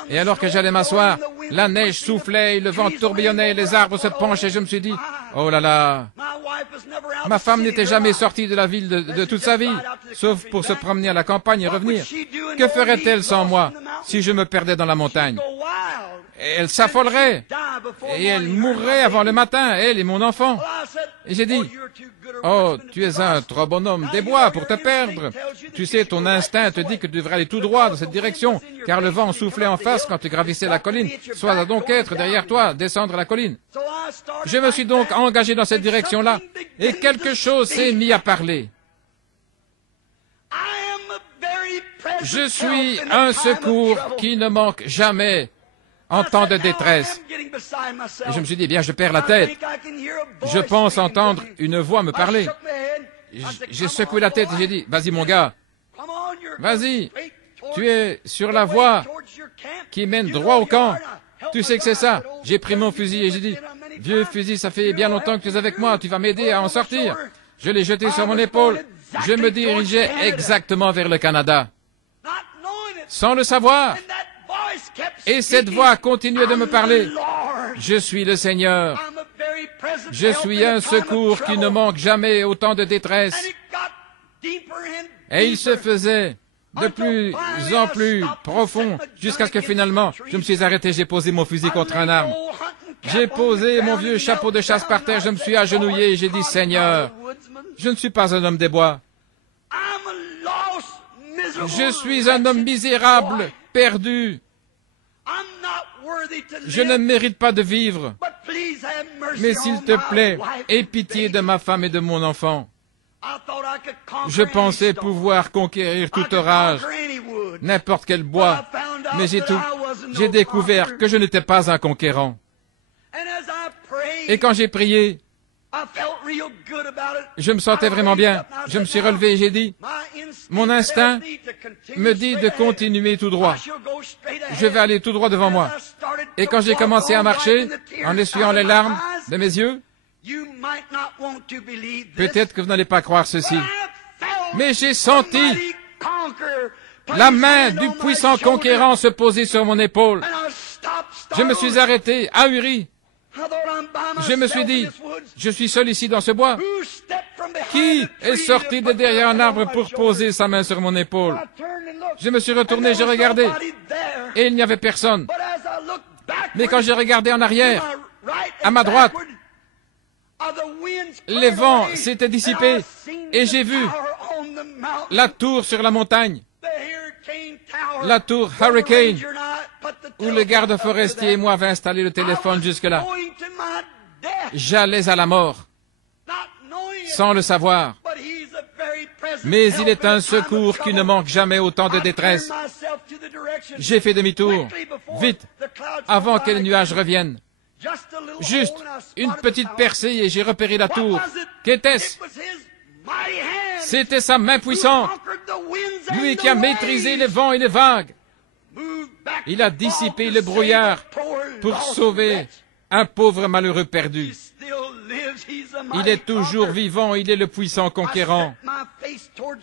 Et alors que j'allais m'asseoir, la neige soufflait, le vent tourbillonnait, les arbres se penchaient, je me suis dit, oh là là, ma femme n'était jamais sortie de la ville de toute sa vie, sauf pour se promener à la campagne et revenir. Que ferait-elle sans moi si je me perdais dans la montagne? Elle s'affolerait et elle mourrait avant le matin, elle et mon enfant. Et j'ai dit, oh, tu es un trop bon homme des bois pour te perdre. Tu sais, ton instinct te dit que tu devrais aller tout droit dans cette direction, car le vent soufflait en face quand tu gravissais la colline. Soit donc être derrière toi, descendre la colline. Je me suis donc engagé dans cette direction-là, et quelque chose s'est mis à parler. Je suis un secours qui ne manque jamais en temps de détresse. Et je me suis dit, bien, je perds la tête. Je pense entendre une voix me parler. J'ai secoué la tête et j'ai dit, vas-y mon gars, vas-y, tu es sur la voie qui mène droit au camp. Tu sais que c'est ça. J'ai pris mon fusil et j'ai dit, vieux fusil, ça fait bien longtemps que tu es avec moi, tu vas m'aider à en sortir. Je l'ai jeté sur mon épaule. Je me dirigeais exactement vers le Canada, sans le savoir. Et cette voix continuait de me parler. Je suis le Seigneur. Je suis un secours qui ne manque jamais au temps de détresse. Et il se faisait de plus en plus profond, jusqu'à ce que finalement, je me suis arrêté, j'ai posé mon fusil contre un arbre. J'ai posé mon vieux chapeau de chasse par terre, je me suis agenouillé et j'ai dit, Seigneur, je ne suis pas un homme des bois. Je suis un homme misérable, perdu. Je ne mérite pas de vivre. Mais s'il te plaît, aie pitié de ma femme et de mon enfant. Je pensais pouvoir conquérir tout orage, n'importe quel bois, mais j'ai découvert que je n'étais pas un conquérant. Et quand j'ai prié, je me sentais vraiment bien. Je me suis relevé et j'ai dit, mon instinct me dit de continuer tout droit. Je vais aller tout droit devant moi. Et quand j'ai commencé à marcher, en essuyant les larmes de mes yeux, peut-être que vous n'allez pas croire ceci, mais j'ai senti la main du puissant conquérant se poser sur mon épaule. Je me suis arrêté, ahuri. Je me suis dit, je suis seul ici dans ce bois. Qui est sorti de derrière un arbre pour poser sa main sur mon épaule? Je me suis retourné, j'ai regardé, et il n'y avait personne. Mais quand j'ai regardé en arrière, à ma droite, les vents s'étaient dissipés, et j'ai vu la tour sur la montagne, la tour Hurricane, où le garde forestier et moi avaient installé le téléphone jusque-là. J'allais à la mort, sans le savoir. Mais il est un secours qui ne manque jamais au temps de détresse. J'ai fait demi-tour, vite, avant que les nuages reviennent. Juste une petite percée et j'ai repéré la tour. Qu'était-ce? C'était sa main puissante, lui qui a maîtrisé les vents et les vagues. Il a dissipé le brouillard pour sauver un pauvre malheureux perdu. Il est toujours vivant, il est le puissant conquérant.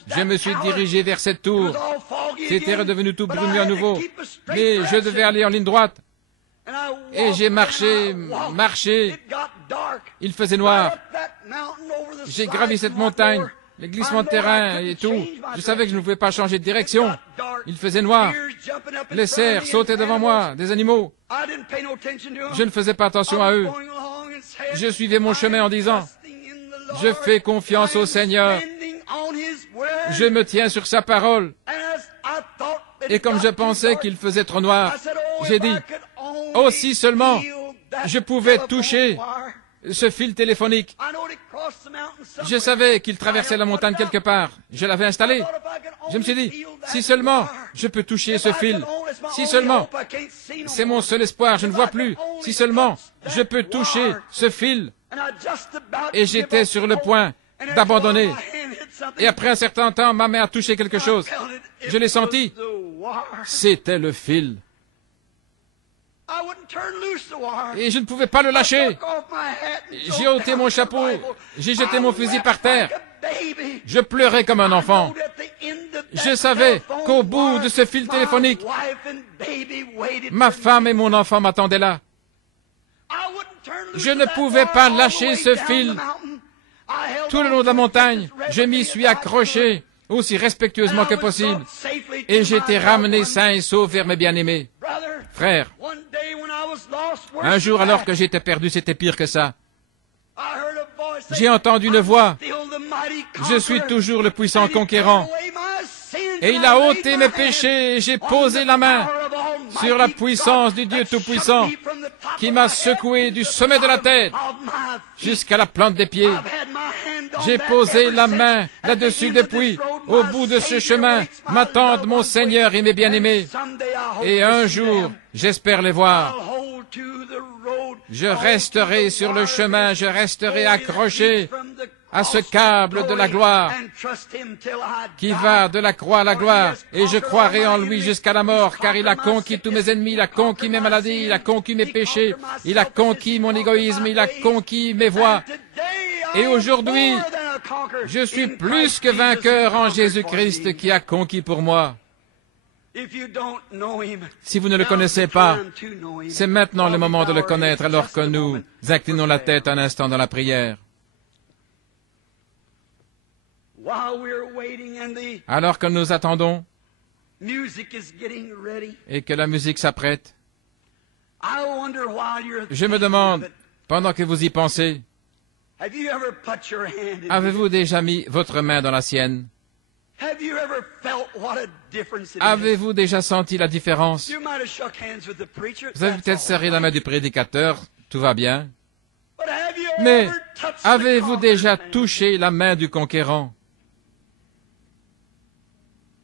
Je me suis dirigé vers cette tour. C'était redevenu tout brumeux à nouveau, mais je devais aller en ligne droite. Et j'ai marché. Il faisait noir. J'ai gravi cette montagne, les glissements de terrain et tout. Je savais que je ne pouvais pas changer de direction. Il faisait noir. Les cerfs sautaient devant moi, des animaux. Je ne faisais pas attention à eux. Je suivais mon chemin en disant, je fais confiance au Seigneur. Je me tiens sur sa parole. Et comme je pensais qu'il faisait trop noir, j'ai dit, oh, si seulement je pouvais toucher ce fil téléphonique. Je savais qu'il traversait la montagne quelque part. Je l'avais installé. Je me suis dit, si seulement je peux toucher ce fil, si seulement, c'est mon seul espoir, je ne vois plus, si seulement je peux toucher ce fil. Et j'étais sur le point d'abandonner. Et après un certain temps, ma main a touché quelque chose. Je l'ai senti. C'était le fil. Et je ne pouvais pas le lâcher. J'ai ôté mon chapeau, j'ai jeté mon fusil par terre. Je pleurais comme un enfant. Je savais qu'au bout de ce fil téléphonique, ma femme et mon enfant m'attendaient là. Je ne pouvais pas lâcher ce fil. Tout le long de la montagne, je m'y suis accroché aussi respectueusement que possible. Et j'ai été ramené sain et sauf vers mes bien-aimés. Frère, un jour alors que j'étais perdu, c'était pire que ça. J'ai entendu une voix. Je suis toujours le puissant conquérant. Et il a ôté mes péchés et j'ai posé la main sur la puissance du Dieu Tout-Puissant qui m'a secoué du sommet de la tête jusqu'à la plante des pieds. J'ai posé la main là-dessus depuis. Au bout de ce chemin m'attendent mon Seigneur et mes bien-aimés. Et un jour, j'espère les voir. Je resterai sur le chemin, je resterai accroché à ce câble de la gloire qui va de la croix à la gloire, et je croirai en lui jusqu'à la mort, car il a conquis tous mes ennemis, il a conquis mes maladies, il a conquis mes péchés, il a conquis mon égoïsme, il a conquis mes voies. Et aujourd'hui, je suis plus que vainqueur en Jésus-Christ qui a conquis pour moi. Si vous ne le connaissez pas, c'est maintenant le moment de le connaître alors que nous inclinons la tête un instant dans la prière. Alors que nous attendons et que la musique s'apprête, je me demande, pendant que vous y pensez, avez-vous déjà mis votre main dans la sienne? Avez-vous déjà senti la différence? Vous avez peut-être serré la main du prédicateur, tout va bien. Mais avez-vous déjà touché la main du conquérant?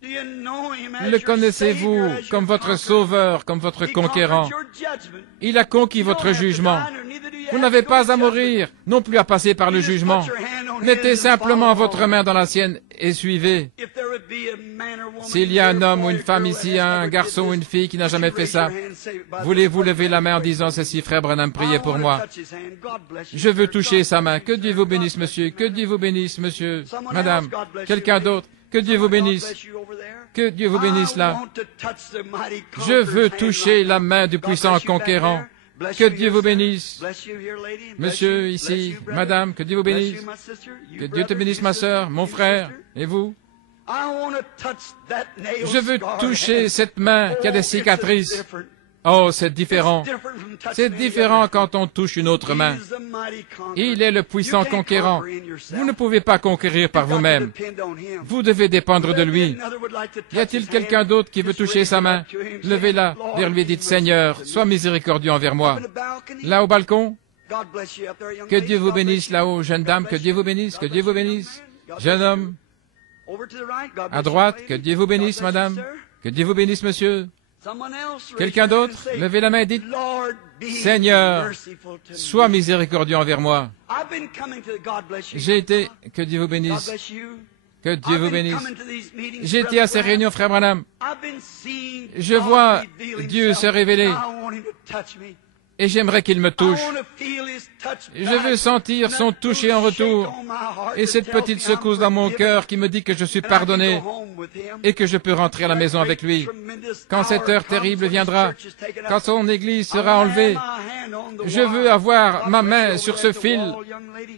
Le connaissez-vous comme votre sauveur, comme votre conquérant? Il a conquis votre jugement. Vous n'avez pas à mourir, non plus à passer par le jugement. Mettez simplement votre main dans la sienne et suivez. S'il y a un homme ou une femme ici, un garçon ou une fille qui n'a jamais fait ça, voulez-vous lever la main en disant ceci, frère Branham, priez pour moi. Je veux toucher sa main. Que Dieu vous bénisse, monsieur. Que Dieu vous bénisse, monsieur, madame. Quelqu'un d'autre. Que Dieu vous bénisse. Que Dieu vous bénisse là. Je veux toucher la main du puissant conquérant. Que Dieu vous bénisse. Monsieur ici, madame, que Dieu vous bénisse. Que Dieu te bénisse, ma sœur, mon frère, et vous. Je veux toucher cette main qui a des cicatrices. Oh, c'est différent. C'est différent quand on touche une autre main. Il est le puissant conquérant. Vous ne pouvez pas conquérir par vous-même. Vous devez dépendre de lui. Y a-t-il quelqu'un d'autre qui veut toucher sa main? Levez-la vers lui et dites, Seigneur, sois miséricordieux envers moi. Là au balcon, que Dieu vous bénisse là-haut, jeune dame, que Dieu vous bénisse, que Dieu vous bénisse. Jeune homme, à droite, que Dieu vous bénisse, madame, que Dieu vous bénisse, monsieur. Quelqu'un d'autre? Levez la main et dites, Seigneur, sois miséricordieux envers moi. J'ai été, que Dieu vous bénisse, que Dieu vous bénisse. J'ai été à ces réunions, frère Branham. Je vois Dieu se révéler et j'aimerais qu'il me touche. Je veux sentir son toucher en retour et cette petite secousse dans mon cœur qui me dit que je suis pardonné et que je peux rentrer à la maison avec lui. Quand cette heure terrible viendra, quand son église sera enlevée, je veux avoir ma main sur ce fil.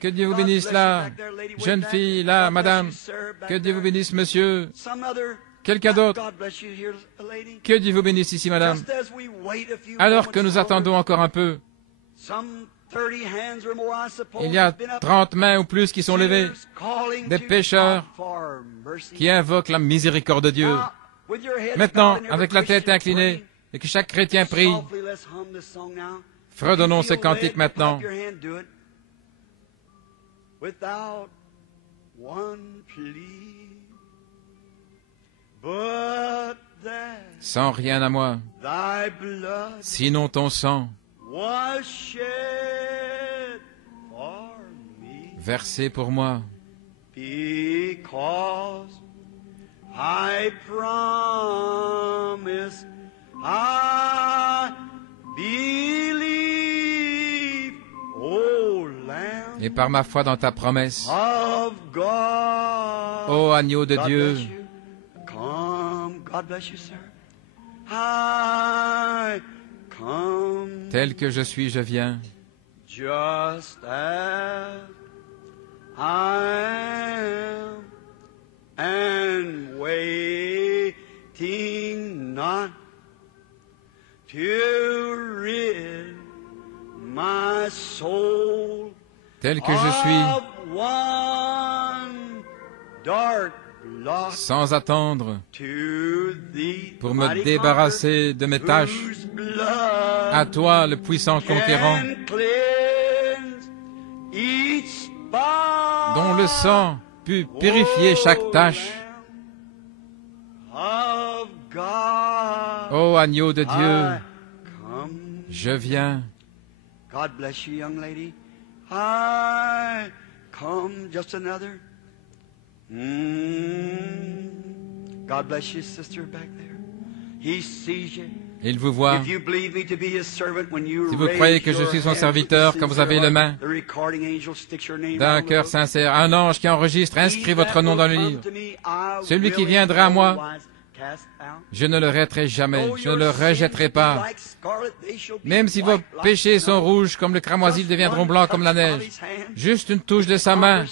Que Dieu vous bénisse là, jeune fille là, madame. Que Dieu vous bénisse, monsieur. Quelqu'un d'autre? Que Dieu vous bénisse ici, madame. Alors que nous attendons encore un peu, il y a 30 mains ou plus qui sont levées, des pécheurs qui invoquent la miséricorde de Dieu. Maintenant, avec la tête inclinée, et que chaque chrétien prie, fredonnons ce cantique maintenant. Sans rien à moi, sinon ton sang, versé pour moi, et par ma foi dans ta promesse, ô agneau de Dieu, tel que je suis, je viens. Just as I am, and waiting not to rid my soul tel que je suis, sans attendre, pour me débarrasser de mes tâches, à toi, le puissant conquérant, dont le sang put purifier chaque tâche. Ô agneau de Dieu, je viens. God bless you, young lady. I come, just another. God bless you, sister, back there. He sees you. Il vous voit. Si vous croyez que je suis son serviteur, quand vous avez le main d'un cœur sincère, un ange qui enregistre inscrit votre nom dans le livre. Celui qui viendra à moi, Je ne le rejetterai jamais, je ne le rejetterai pas. Même si vos péchés sont rouges comme le cramoisi, ils deviendront blancs comme la neige. Juste une touche de sa main.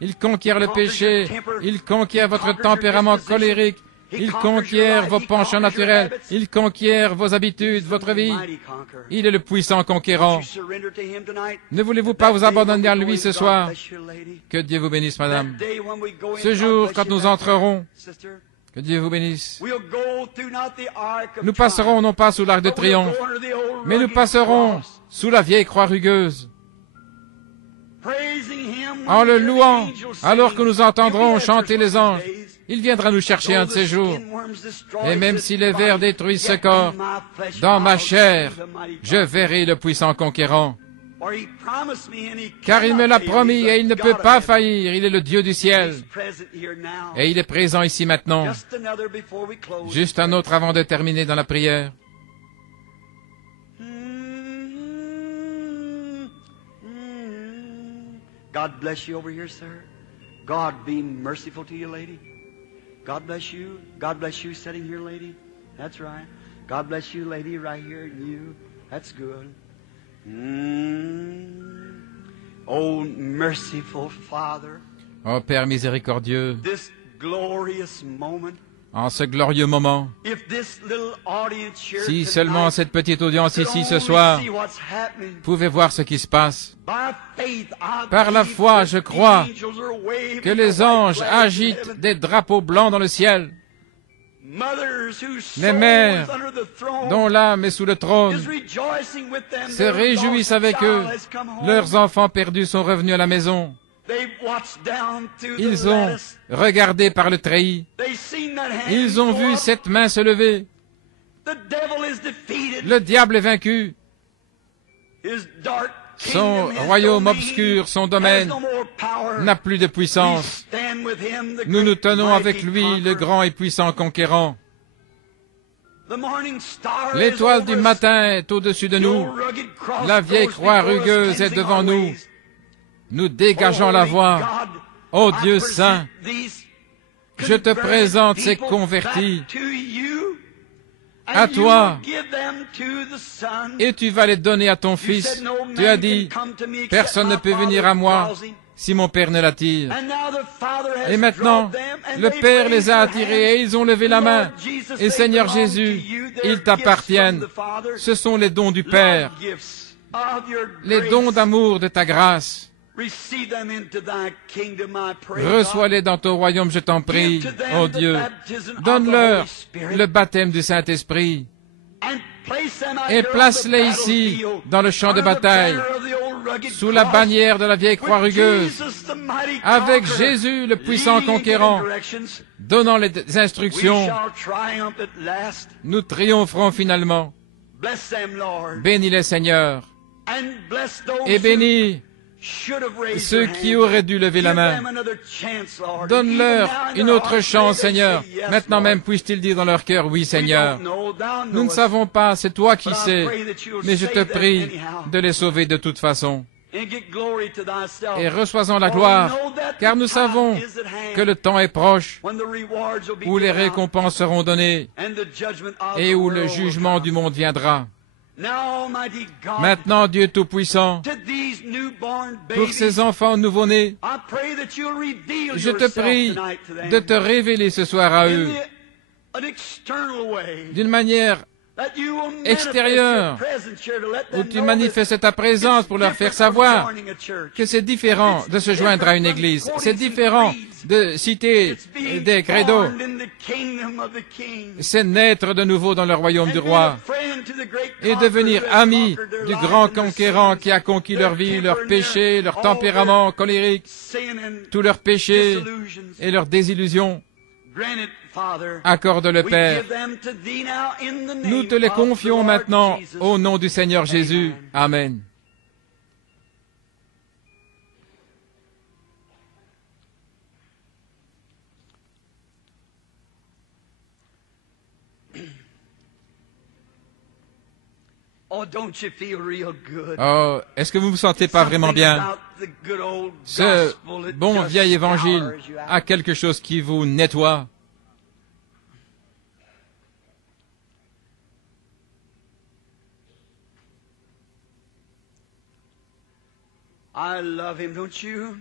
Il conquiert le péché, il conquiert votre tempérament colérique, il conquiert vos penchants naturels, il conquiert vos habitudes, votre vie. Il est le puissant conquérant. Ne voulez-vous pas vous abandonner à lui ce soir? Que Dieu vous bénisse, madame. Ce jour, quand nous entrerons, que Dieu vous bénisse. Nous passerons non pas sous l'arc de triomphe, mais nous passerons sous la vieille croix rugueuse. En le louant, alors que nous entendrons chanter les anges, il viendra nous chercher un de ces jours. Et même si les vers détruisent ce corps, dans ma chair, je verrai le puissant conquérant. Car il me l'a promis et il ne peut pas faillir. Il est le Dieu du ciel. Et il est présent ici maintenant. Juste un autre avant de terminer dans la prière. God bless you over here, sir. God be merciful to you, lady. God bless you. God bless you sitting here, lady. That's right. God bless you, lady, right here, and you. That's good. Oh, merciful Father. Oh Père miséricordieux, This glorious moment. en ce glorieux moment, If this little audience here si tonight seulement cette petite audience could ici ce only soir see what's happening. pouvait voir ce qui se passe. By faith, I Par la believe foi, that je the crois angels are waving que les the white anges flags in agitent heaven. des drapeaux blancs dans le ciel. Mothers whose Les soul mères is under the throne dont l'âme est sous le trône is rejoicing with them. se Their réjouissent lost avec eux. child has come home. Leurs enfants perdus sont revenus à la maison. They've watched down through the Ils ont lattice. regardé par le treillis. They've seen that hand Ils ont go vu up. cette main se lever. The devil is defeated. Le diable est vaincu. His dark Son kingdom, his royaume domain obscur, son has domaine no more power. n'a plus de We puissance. stand with him, the Nous nous great tenons mighty avec lui, le conqueror. grand et puissant conquérant. The morning star L'étoile is du over us. matin est au-dessus de The nous. old rugged cross La vieille goes croix before us, rugueuse est cleansing devant our nous. ways. Nous dégageons la Holy voie. God, Ô I Dieu present saint, these je te converted présente ces people convertis back to you, and à you toi, will give them to the Son. et tu vas les donner à ton You Fils. said, "No Tu as man dit, can come to me except personne ne my peut venir Father à moi draws him." si mon Père ne l'attire. And now the Father has Et maintenant, drawn them, and le they've Père raised les a their attirés et hands. ils ont levé la main. Lord Jesus, Et they Seigneur belong to Jésus, you. They're ils gifts t'appartiennent. from the Father. Ce sont les dons du Lord, Père, gifts of your les grace. dons d'amour de ta grâce. Receive them into thy kingdom, I pray, Reçois-les dans ton royaume, je t'en God. prie, Give to them ô the Dieu. baptism of the Donne-leur Holy Spirit, le baptême du Saint-Esprit and place them out et here on the place-les ici, battlefield, dans le champ de under the bataille, banner of the old rugged sous la cross, bannière de la vieille croix with rugueuse, Jesus, the mighty avec conqueror, Jésus, le puissant leading and conquérant, giving directions. donnant les We instructions. shall triumph at last. Nous triompherons finalement. Bless them, Lord, Bénis-les, Seigneur, and bless those et bénis who should have raised ceux their qui hand. auraient dû lever la Give main. them another chance, Lord. Donne-leur Even now in une their autre hearts, chance, may they Seigneur. say, yes, Maintenant Lord. même puissent-ils dire dans leur cœur, oui, We Seigneur. don't know, thou Nous ne knowest. savons pas, c'est toi qui But I sais, pray that you'll mais je te save them prie anyhow. de les sauver de toute façon. And get glory to thyself. Et reçois-en la For we gloire, know that car the nous time savons is at hand que le temps est proche, when the rewards will be où les given out, récompenses seront données and the judgment of et the où le world will jugement come. du monde viendra. Now, Almighty God, Maintenant, Dieu Tout-Puissant, to these newborn pour babies, ces enfants nouveau-nés, I pray that you'll reveal je te yourself prie tonight to them de te révéler ce soir à in eux an external way, d'une manière that you will manifest extérieure, your presence here to let où them tu know manifestes that ta présence it's pour leur faire different from savoir joining a church. que c'est différent de se joindre à une église, c'est différent de citer It's being des credos, born in the kingdom of the King. c'est naître de nouveau dans le royaume du And be roi a friend to the great et conqueror devenir who has ami conquered their du life grand and their conquérant sins, qui a conquis their leur vie, temper leur and péché, leur all tempérament their colérique, sin and tous leurs péchés disillusions. et leurs désillusions. Grant it, Father. Accorde-le, We Père. give them to thee now in the name Nous te les of the confions Lord maintenant Jesus. au nom du Seigneur Jésus. Amen. Oh, don't you feel real good? Oh, est-ce que vous vous sentez pas vraiment Something bien? about the good old Ce gospel, it bon just vieil évangile scours you out. a quelque chose qui vous nettoie.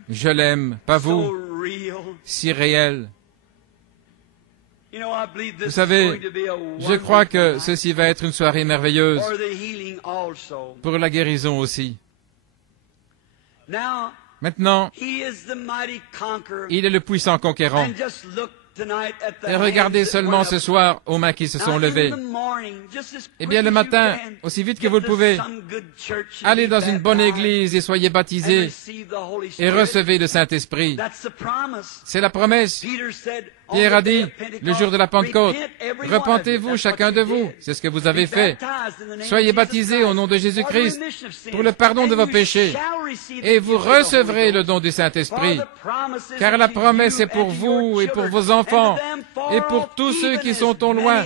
Je l'aime, pas vous, si réel. Vous savez, je crois que ceci va être une soirée merveilleuse pour la guérison aussi. Maintenant, il est le puissant conquérant. Et regardez seulement ce soir aux mains qui se sont levées. Eh bien, le matin, aussi vite que vous le pouvez, allez dans une bonne église et soyez baptisés et recevez le Saint-Esprit. C'est la promesse. Pierre a dit, le jour de la Pentecôte, repentez-vous chacun de vous. C'est ce que vous avez fait. Soyez baptisés au nom de Jésus-Christ pour le pardon de vos péchés et vous recevrez le don du Saint-Esprit. Car la promesse est pour vous et pour vos enfants et pour tous ceux qui sont au loin,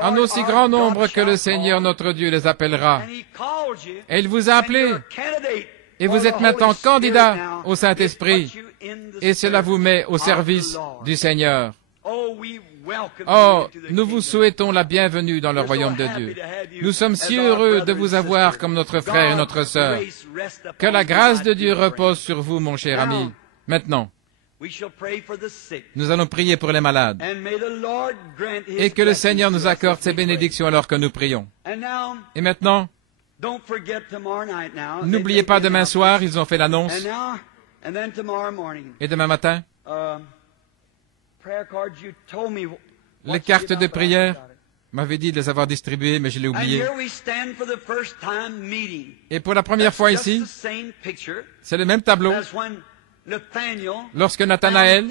en aussi grand nombre que le Seigneur notre Dieu les appellera. Et il vous a appelé. Et vous êtes maintenant candidat au Saint-Esprit. Et cela vous met au service du Seigneur. Oh, nous vous souhaitons la bienvenue dans le royaume de Dieu. Nous sommes si heureux de vous avoir comme notre frère et notre sœur. Que la grâce de Dieu repose sur vous, mon cher ami. Maintenant, nous allons prier pour les malades. Et que le Seigneur nous accorde ses bénédictions alors que nous prions. Et maintenant, n'oubliez pas demain soir, ils ont fait l'annonce. Et demain matin, les cartes de prière, m'avait dit de les avoir distribuées, mais je l'ai oublié. Et pour la première fois ici, c'est le même tableau. Lorsque Nathanaël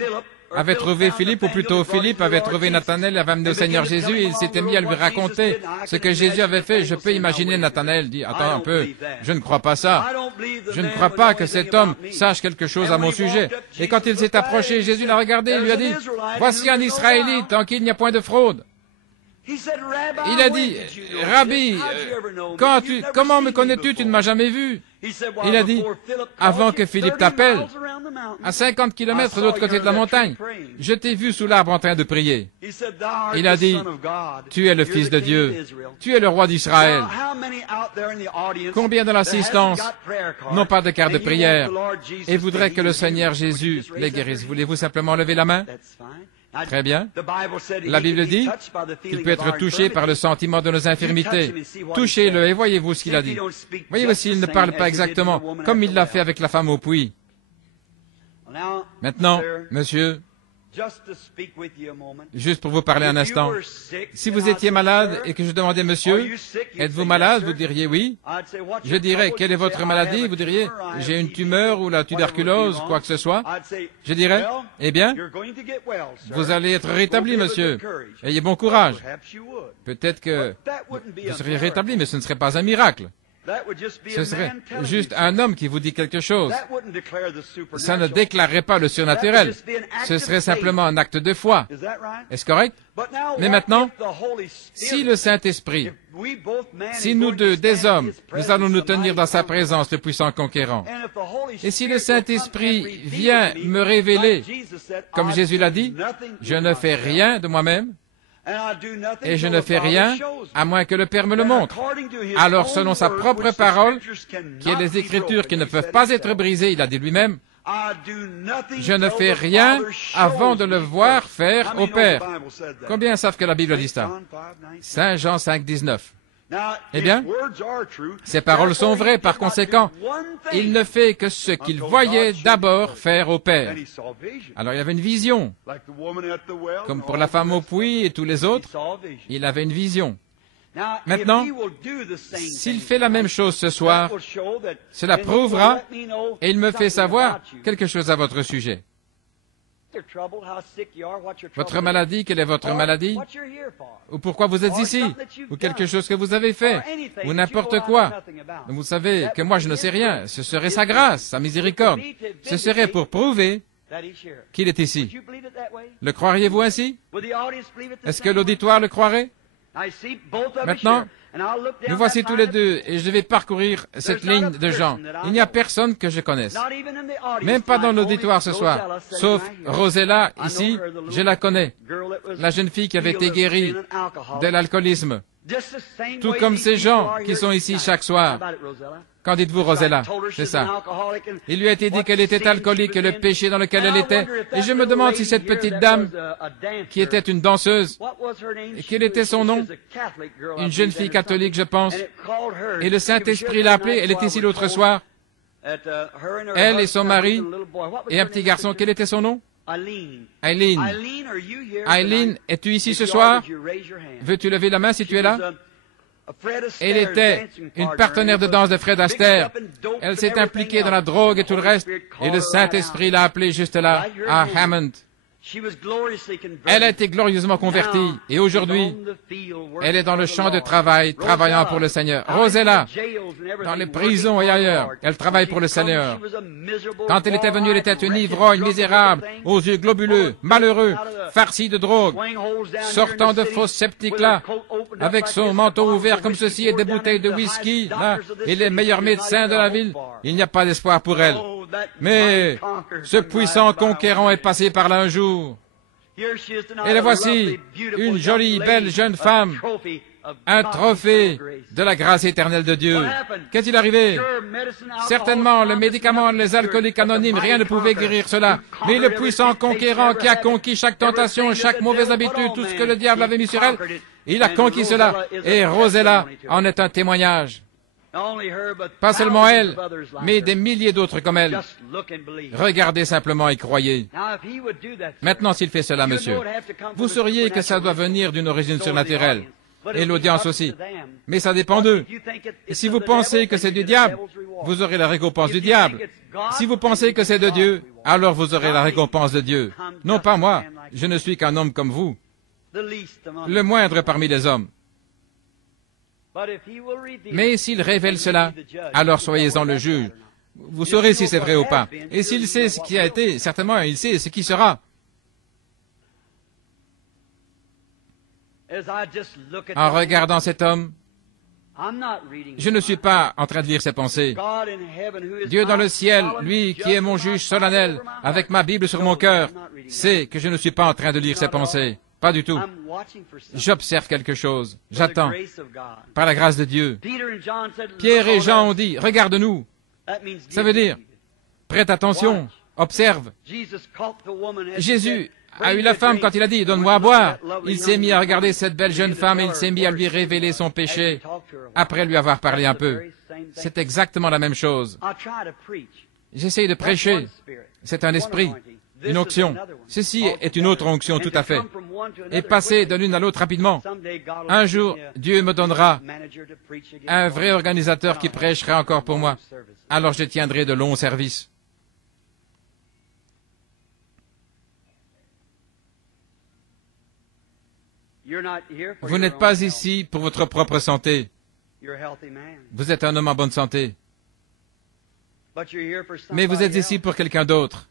avait trouvé Philippe, ou plutôt Philippe avait trouvé Nathanaël, il avait amené au Seigneur Jésus, et il s'était mis à lui raconter ce que Jésus avait fait. Je peux imaginer Nathanaël dit, attends un peu, je ne crois pas ça. Je ne crois pas que cet homme sache quelque chose à mon sujet. Et quand il s'est approché, Jésus l'a regardé et lui a dit, voici un Israélite en qui il n'y a point de fraude. Il a dit, Rabbi, comment me connais-tu? Tu ne m'as jamais vu. Il a dit, avant que Philippe t'appelle, à 50 kilomètres de l'autre côté de la montagne, je t'ai vu sous l'arbre en train de prier. Il a dit, tu es le Fils de Dieu, tu es le roi d'Israël. Combien de l'assistance n'ont pas de carte de prière et voudraient que le Seigneur Jésus les guérisse? Voulez-vous simplement lever la main? Très bien. La Bible dit qu'il peut être touché par le sentiment de nos infirmités. Touchez-le et voyez-vous ce qu'il a dit. Voyez-vous s'il ne parle pas exactement comme il l'a fait avec la femme au puits. Maintenant, monsieur, juste pour vous parler un instant, si vous étiez malade et que je demandais, monsieur, êtes-vous malade? Vous diriez oui. Je dirais, quelle est votre maladie? Vous diriez, j'ai une tumeur ou la tuberculose, quoi que ce soit. Je dirais, eh bien, vous allez être rétabli, monsieur. Ayez bon courage. Peut-être que vous seriez rétabli, mais ce ne serait pas un miracle. Ce serait juste un homme qui vous dit quelque chose. Ça ne déclarerait pas le surnaturel. Ce serait simplement un acte de foi. Est-ce correct? Mais maintenant, si le Saint-Esprit, si nous deux, des hommes, nous allons nous tenir dans sa présence, le puissant conquérant, et si le Saint-Esprit vient me révéler, comme Jésus l'a dit, je ne fais rien de moi-même, et je ne fais rien à moins que le Père me le montre. Alors, selon sa propre parole, qui est les Écritures qui ne peuvent pas être brisées, il a dit lui-même, je ne fais rien avant de le voir faire au Père. Combien savent que la Bible dit ça? Saint Jean 5, 19. Eh bien, ces paroles sont vraies, par conséquent, il ne fait que ce qu'il voyait d'abord faire au Père. Alors il avait une vision, comme pour la femme au puits et tous les autres, il avait une vision. Maintenant, s'il fait la même chose ce soir, cela prouvera, et il me fait savoir quelque chose à votre sujet. Votre maladie, quelle est votre maladie? Ou pourquoi vous êtes ici? Ou quelque chose que vous avez fait? Ou n'importe quoi? Vous savez que moi je ne sais rien. Ce serait sa grâce, sa miséricorde. Ce serait pour prouver qu'il est ici. Le croiriez-vous ainsi? Est-ce que l'auditoire le croirait? Maintenant, nous voici tous les deux et je vais parcourir cette ligne de gens. Il n'y a personne que je connaisse. Même pas dans l'auditoire ce soir. Sauf Rosella, ici, je la connais. La jeune fille qui avait été guérie de l'alcoolisme. Tout comme ces gens qui sont ici chaque soir. Qu'en dites-vous, Rosella? C'est ça. Il lui a été dit qu'elle était alcoolique et le péché dans lequel elle était. Et je me demande si cette petite dame, qui était une danseuse, et quel était son nom? Une jeune fille catholique, je pense. Et le Saint-Esprit l'a appelée. Elle était ici l'autre soir. Elle et son mari et un petit garçon. Quel était son nom? Eileen. Eileen, es-tu ici ce soir? Veux-tu lever la main si tu es là? Elle était une partenaire de danse de Fred Astaire. Elle s'est impliquée dans la drogue et tout le reste. Et le Saint-Esprit l'a appelée juste là, à Hammond. Elle a été glorieusement convertie. Et aujourd'hui, elle est dans le champ de travail, travaillant pour le Seigneur. Rosella, dans les prisons et ailleurs, elle travaille pour le Seigneur. Quand elle était venue, elle était une ivrogne misérable, aux yeux globuleux, malheureux, farcie de drogue, sortant de faux sceptiques là, avec son manteau ouvert comme ceci et des bouteilles de whisky là, et les meilleurs médecins de la ville. Il n'y a pas d'espoir pour elle. Mais ce puissant conquérant est passé par là un jour. Et la voici, une jolie, belle jeune femme, un trophée de la grâce éternelle de Dieu. Qu'est-il arrivé? Certainement, le médicament, les alcooliques anonymes, rien ne pouvait guérir cela. Mais le puissant conquérant qui a conquis chaque tentation, chaque mauvaise habitude, tout ce que le diable avait mis sur elle, il a conquis cela. Et Rosella en est un témoignage. Pas seulement elle, mais des milliers d'autres comme elle. Regardez simplement et croyez. Maintenant, s'il fait cela, monsieur, vous sauriez que ça doit venir d'une origine surnaturelle. Et l'audience aussi. Mais ça dépend d'eux. Et si vous pensez que c'est du diable, vous aurez la récompense du diable. Si vous pensez que c'est de Dieu, alors vous aurez la récompense de Dieu. Non pas moi, je ne suis qu'un homme comme vous. Le moindre parmi les hommes. Mais s'il révèle cela, alors soyez-en le juge. Vous saurez si c'est vrai ou pas. Et s'il sait ce qui a été, certainement il sait ce qui sera. En regardant cet homme, je ne suis pas en train de lire ses pensées. Dieu dans le ciel, lui qui est mon juge solennel, avec ma Bible sur mon cœur, sait que je ne suis pas en train de lire ses pensées. Pas du tout. J'observe quelque chose. J'attends. Par la grâce de Dieu. Pierre et Jean ont dit, regarde-nous. Ça veut dire, prête attention, observe. Jésus a eu la femme quand il a dit, donne-moi à boire. Il s'est mis à regarder cette belle jeune femme et il s'est mis à lui révéler son péché, après lui avoir parlé un peu. C'est exactement la même chose. J'essaye de prêcher. C'est un esprit. Une onction. Ceci est une autre onction tout à fait. Et passer de l'une à l'autre rapidement. Un jour, Dieu me donnera un vrai organisateur qui prêchera encore pour moi. Alors je tiendrai de longs services. Vous n'êtes pas ici pour votre propre santé. Vous êtes un homme en bonne santé. Mais vous êtes ici pour quelqu'un d'autre.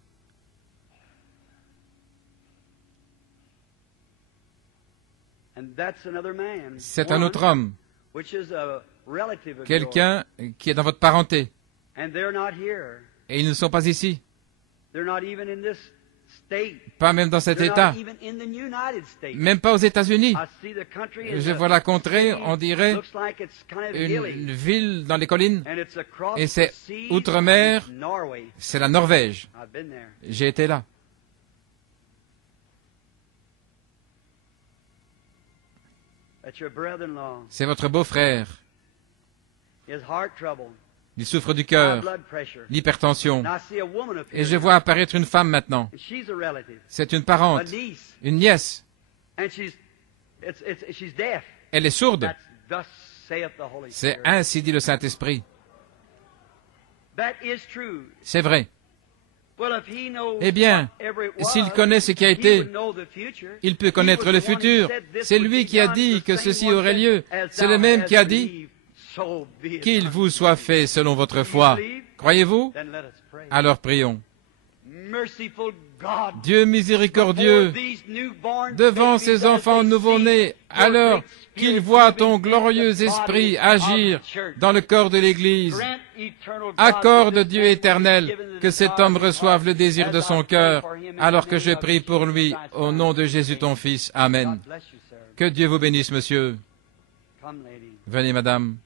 C'est un autre homme, quelqu'un qui est dans votre parenté. Et ils ne sont pas ici, pas même dans cet État, même pas aux États-Unis. Je vois la contrée, on dirait une ville dans les collines, et c'est outre-mer, c'est la Norvège. J'ai été là. C'est votre beau-frère. Il souffre du cœur, l'hypertension. Et je vois apparaître une femme maintenant. C'est une parente, une nièce. Elle est sourde. C'est ainsi dit le Saint-Esprit. C'est vrai. Eh bien, s'il connaît ce qui a été, il peut connaître le futur. C'est lui qui a dit que ceci aurait lieu. C'est le même qui a dit qu'il vous soit fait selon votre foi. Croyez-vous? Alors prions. Dieu miséricordieux, devant ces enfants nouveau-nés, alors qu'ils voient ton glorieux esprit agir dans le corps de l'Église, accorde, Dieu éternel, que cet homme reçoive le désir de son cœur, alors que je prie pour lui, au nom de Jésus ton Fils. Amen. Que Dieu vous bénisse, monsieur. Come, lady. Venez, madame.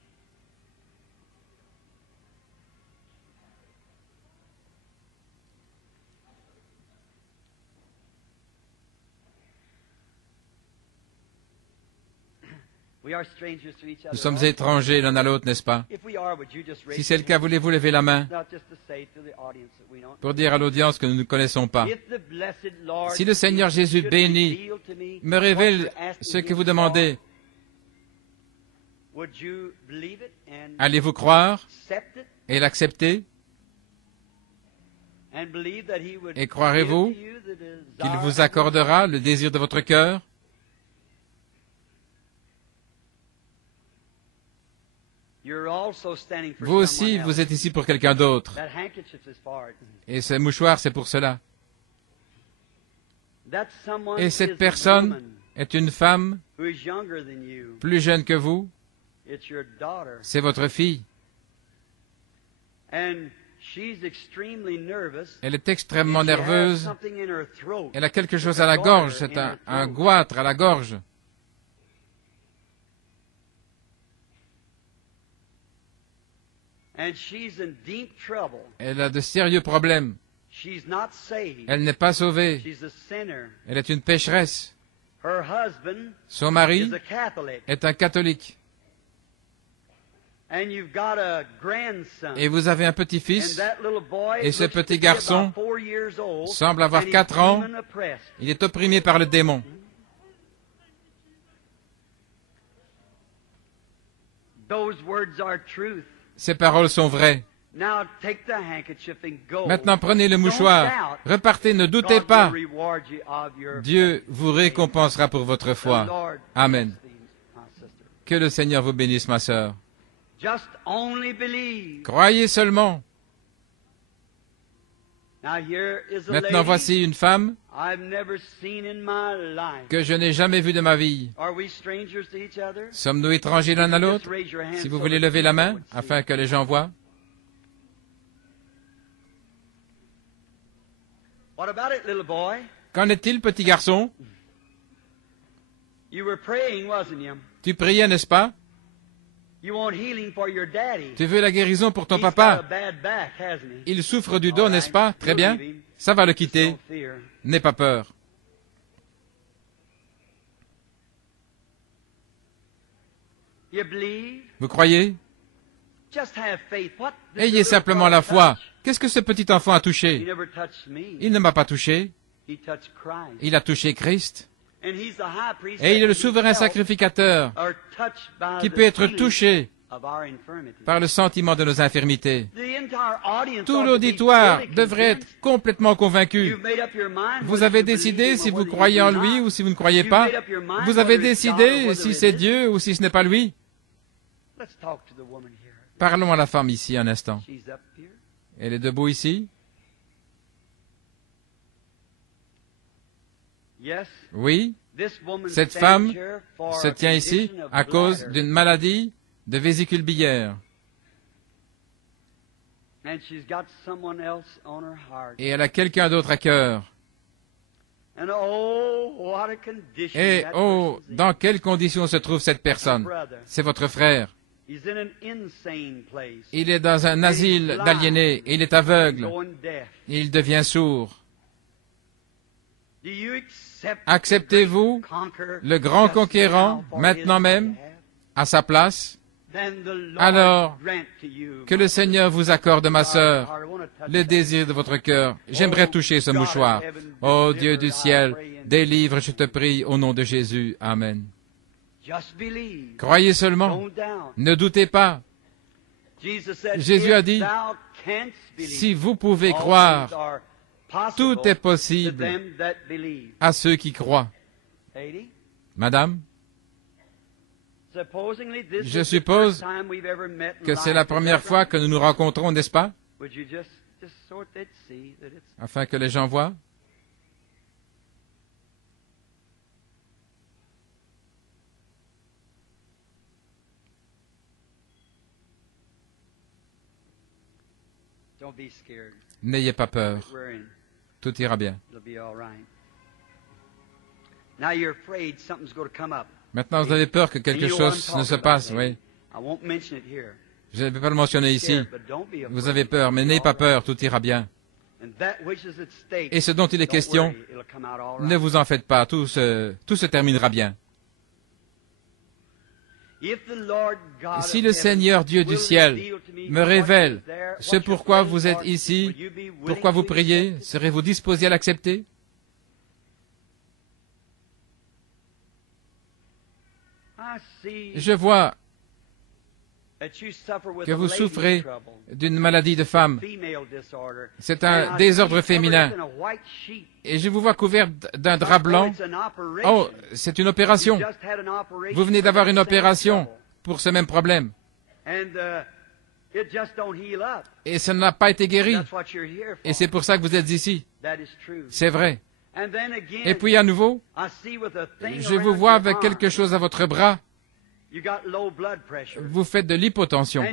We are strangers to each other. Nous sommes étrangers l'un à l'autre, n'est-ce pas? If we are, would you just raise Si c'est le your cas, hand? voulez-vous lever la main Not just to say to the audience that we don't pour dire à l'audience que nous ne connaissons pas? If the blessed Lord Si le Seigneur Jésus should béni reveal to me me what révèle you're asking ce que him vous for, demandez, would you believe it and allez-vous croire accept it et l'accepter? and believe that he would Et croirez-vous give to you the desire Qu'il of vous your accordera le désir de votre cœur? You're also standing for Vous aussi, someone else. vous êtes ici pour quelqu'un d'autre. That handkerchief is for it. Et ce mouchoir, c'est pour cela. That someone Et is cette a personne woman est une femme who is younger than you. plus jeune que vous. It's your daughter. C'est votre fille. And she's extremely nervous. Elle est extrêmement And she has nerveuse. something in her throat. Elle a quelque chose Her à la daughter gorge. C'est in her un throat. goitre à la gorge. And she's in deep trouble. Elle a de sérieux problèmes. She's not saved. Elle n'est pas sauvée. She's a sinner. Elle est une pécheresse. Her husband Son mari is a Catholic. est un catholique. And you've got a grandson. Et vous avez un And petit-fils. that little boy Et ce looks to petit be garçon about 4 years old, semble avoir and he's 4 ans. demon oppressed. Il est opprimé par le démon. Those words are truth. Ces paroles sont vraies. Now take the handkerchief and go. Maintenant, prenez le Don't mouchoir. doubt. Repartez, ne doutez God pas. will reward you of your Dieu vous récompensera pour votre faith. The foi. Lord Amen. bless thee, my sister. Que le Seigneur vous bénisse, ma sœur. Just only believe. Croyez seulement. Now here is a Maintenant, lady voici une femme I've never seen in my life. que je n'ai jamais vue de ma vie. Are we strangers to each other? Sommes-nous étrangers l'un à Just l'autre? raise your hand Si vous so voulez that lever la people main, would see. afin que les gens voient. What about it, little boy? Qu'en est-il, petit garçon? You were praying, wasn't you? Tu priais, n'est-ce pas? You want healing for your daddy. Tu veux la guérison pour ton He's got a papa? bad back, hasn't he? Il souffre du All dos, right. n'est-ce pas? Très You'll bien. leave him. Ça va le Just quitter. don't fear. N'aie pas peur. You believe? Vous croyez? Just have faith. What did Ayez the simplement little la boy foi. touch? Qu'est-ce que ce petit enfant a He touché? never touched me. Il ne m'a pas touché. He touched Christ. Il a touché Christ. And he's the high priest Et il est le that souverain himself sacrificateur are touched by qui the peut être feeling touché of our infirmity. par le sentiment de nos infirmités. The entire audience Tout ought to be l'auditoire fully devrait convinced. être complètement convaincu. You've made up your mind Vous whether avez you believe décidé him si or vous whether you croyez do en lui not. ou si vous ne croyez You've pas. made up your mind Vous avez whether it's God or décidé whether si it c'est isn't. Dieu ou si ce n'est pas lui. Let's talk to the woman here. Parlons à la femme ici un instant. She's up here. Elle est debout ici? Yes. Oui. This woman Cette stands femme here for se a tient ici condition of à cause bladder, d'une maladie de vésicule biliaire. and she's got someone else on her heart. Et elle a quelqu'un d'autre à cœur. And oh, what a condition Et that oh, person's in. dans quelles conditions se trouve cette personne? Brother, C'est votre frère. he's in an insane place. Il est dans un asile d'aliénés. Il est aveugle. Going deaf. Il devient sourd. Do you accept Acceptez-vous the great conqueror le grand just conquérant now for maintenant his même behalf? à sa place? Then the Lord Alors, grant to you, Que my le Seigneur vous accorde, ma sœur, heart. I wanna touch le that. désir de votre cœur. J'aimerais toucher ce mouchoir. Ô Dieu du ciel, délivre, je te prie, au nom de Jésus. Amen. Just believe. Croyez seulement. Don't doubt. Ne doutez pas. Jesus said, Jésus a "If dit, thou canst believe, Si vous pouvez all croire, things are possible tout est to possible them that believe." à ceux qui croient. Lady, Madame, supposingly this je is the suppose first time we've ever met in que c'est life. la Is première that fois right? que nous nous rencontrons, n'est-ce pas? Would you just so they'd see that it's Afin que les gens voient. don't be scared. N'ayez pas peur. We're in. Tout ira bien. It'll be all right. Now you're afraid something's going to come up. Maintenant, vous avez peur que quelque chose ne se passe, oui. Je ne vais pas le mentionner ici. Vous avez peur, mais n'ayez pas peur, tout ira bien. Et ce dont il est question, ne vous en faites pas, tout se terminera bien. Si le Seigneur Dieu du ciel me révèle ce pourquoi vous êtes ici, pourquoi vous priez, serez-vous disposé à l'accepter? Je vois que vous souffrez d'une maladie de femme. C'est un désordre féminin. Et je vous vois couvert d'un drap blanc. Oh, c'est une opération. Vous venez d'avoir une opération pour ce même problème. Et ça n'a pas été guéri. Et c'est pour ça que vous êtes ici. C'est vrai. Et puis à nouveau, je vous vois avec quelque chose à votre bras. Vous faites de l'hypotension.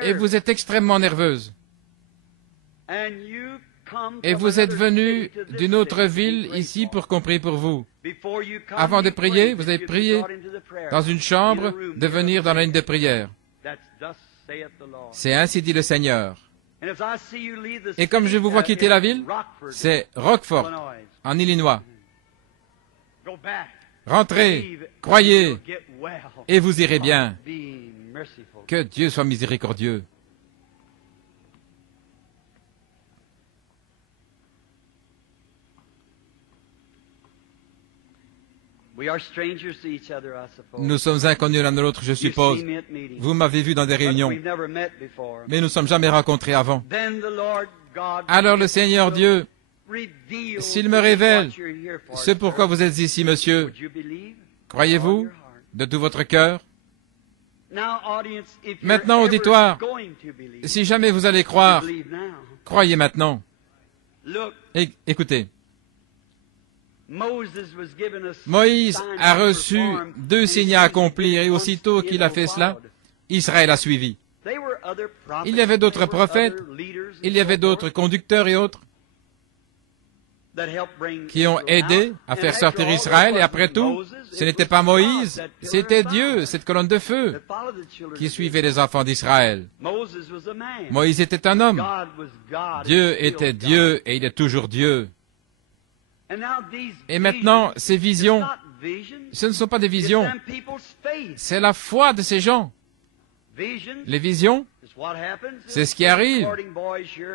Et vous êtes extrêmement nerveuse. Et vous êtes venu d'une autre ville ici pour qu'on prie pour vous. Avant de prier, vous avez prié dans une chambre de venir dans la ligne de prière. C'est ainsi dit le Seigneur. Et comme je vous vois quitter la ville, c'est Rockford, en Illinois. Rentrez, croyez, et vous irez bien. Que Dieu soit miséricordieux. Nous sommes inconnus l'un de l'autre, je suppose. Vous m'avez vu dans des réunions, mais nous ne sommes jamais rencontrés avant. Alors le Seigneur Dieu, s'il me révèle ce pourquoi vous êtes ici, monsieur, croyez-vous de tout votre cœur? Maintenant, auditoire, si jamais vous allez croire, croyez maintenant. Écoutez, Moïse a reçu 2 signes à accomplir, et aussitôt qu'il a fait cela, Israël a suivi. Il y avait d'autres prophètes, il y avait d'autres conducteurs et autres qui ont aidé à faire sortir Israël, et après tout, ce n'était pas Moïse, c'était Dieu, cette colonne de feu, qui suivait les enfants d'Israël. Moïse était un homme. Dieu était Dieu, et il est toujours Dieu. Et maintenant, ces visions, ce ne sont pas des visions, c'est la foi de ces gens. Les visions, c'est ce qui arrive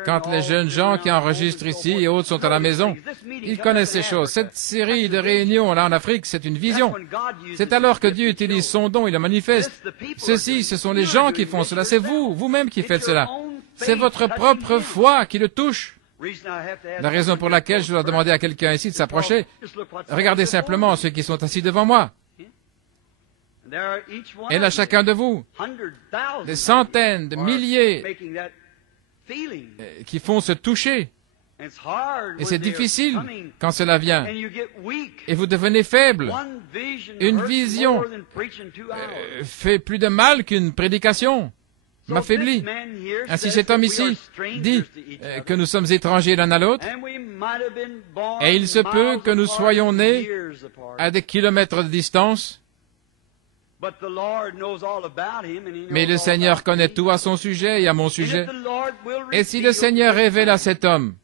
quand les jeunes gens qui enregistrent ici et autres sont à la maison. Ils connaissent ces choses. Cette série de réunions là en Afrique, c'est une vision. C'est alors que Dieu utilise son don, il le manifeste. Ceci, ce sont les gens qui font cela. C'est vous, vous-même qui faites cela. C'est votre propre foi qui le touche. La raison pour laquelle je dois demander à quelqu'un ici de s'approcher, regardez simplement ceux qui sont assis devant moi. Et là, chacun de vous, des centaines, de milliers qui font se toucher. Et c'est difficile quand cela vient. Et vous devenez faible. Une vision fait plus de mal qu'une prédication. M'affaiblit. Ainsi cet homme ici dit que nous sommes étrangers l'un à l'autre, et il se peut que nous soyons nés à des kilomètres de distance, mais le Seigneur connaît tout à son sujet et à mon sujet. Et si le Seigneur révèle à cet homme,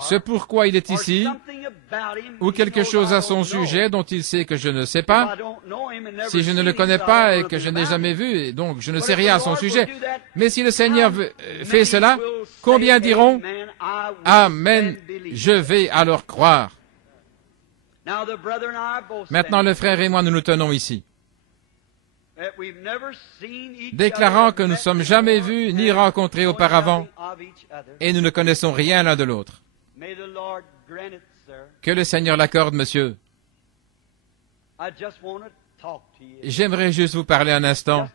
ce pourquoi il est ici, ou quelque chose à son sujet dont il sait que je ne sais pas, si je ne le connais pas et que je n'ai jamais vu, et donc je ne sais rien à son sujet. Mais si le Seigneur fait cela, combien diront « Amen, je vais alors croire ». Maintenant, le frère et moi, nous nous tenons ici, déclarant que nous ne sommes jamais vus ni rencontrés auparavant, et nous ne connaissons rien l'un de l'autre. Que le Seigneur l'accorde, monsieur. J'aimerais juste vous parler un instant,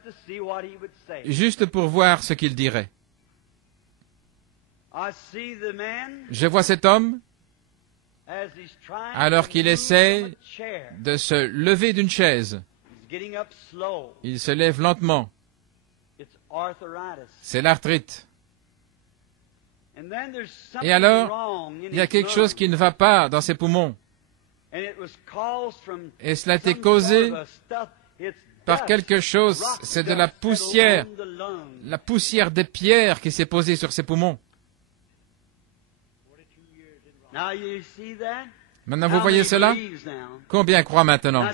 juste pour voir ce qu'il dirait. Je vois cet homme, alors qu'il essaie de se lever d'une chaise. Il se lève lentement. C'est l'arthrite. Et alors, il y a quelque chose qui ne va pas dans ses poumons. Et cela a été causé par quelque chose, c'est de la poussière des pierres qui s'est posée sur ses poumons. Maintenant, vous voyez cela? Combien croient maintenant?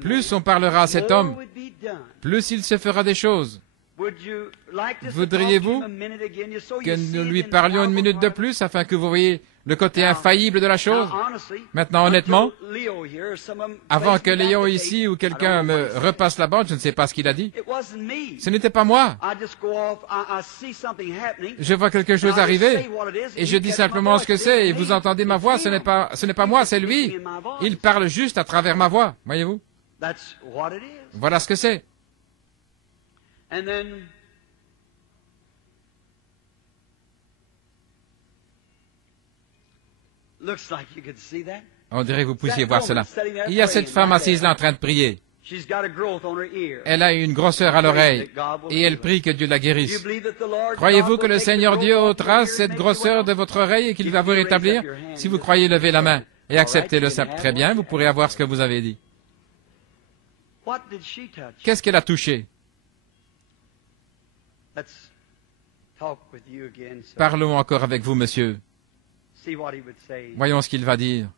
Plus on parlera à cet homme, plus il se fera des choses. Voudriez-vous que nous lui parlions une minute de plus afin que vous voyez le côté infaillible de la chose? Maintenant, honnêtement, avant que Léon ici ou quelqu'un me repasse la bande, je ne sais pas ce qu'il a dit. Ce n'était pas moi. Je vois quelque chose arriver et je dis simplement ce que c'est et vous entendez ma voix, ce n'est pas moi, c'est lui. Il parle juste à travers ma voix, voyez-vous? Voilà ce que c'est. And then looks like you could see that. On dirait que vous puissiez voir cela. Il y a cette femme assise là en train de prier. Elle a une grosseur à l'oreille et elle prie que Dieu la guérisse. Croyez-vous que le Seigneur Dieu ôtera cette grosseur de votre oreille et qu'il va vous rétablir? Si vous croyez, levez la main et acceptez le simple. Très bien, vous pourrez avoir ce que vous avez dit. Qu'est-ce qu'elle a touché? Parlons encore avec vous, monsieur. Voyons ce qu'il va dire.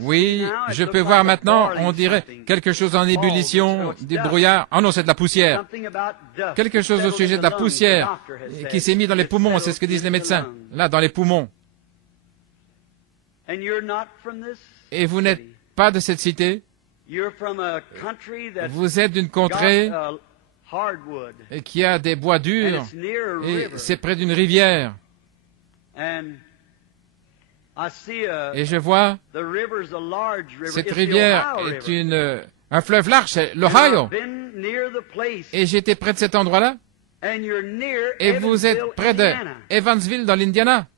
Oui, je peux voir maintenant, on dirait quelque chose en ébullition, du brouillard. Ah non, c'est de la poussière. Quelque chose au sujet de la poussière qui s'est mis dans les poumons, c'est ce que disent les médecins. Là, dans les poumons. Et vous n'êtes pas de cette cité. Vous êtes d'une contrée qui a des bois durs et c'est près d'une rivière. Et je vois, cette rivière est un fleuve large, c'est l'Ohio. Et j'étais près de cet endroit-là. Et vous êtes près de Evansville, dans l'Indiana.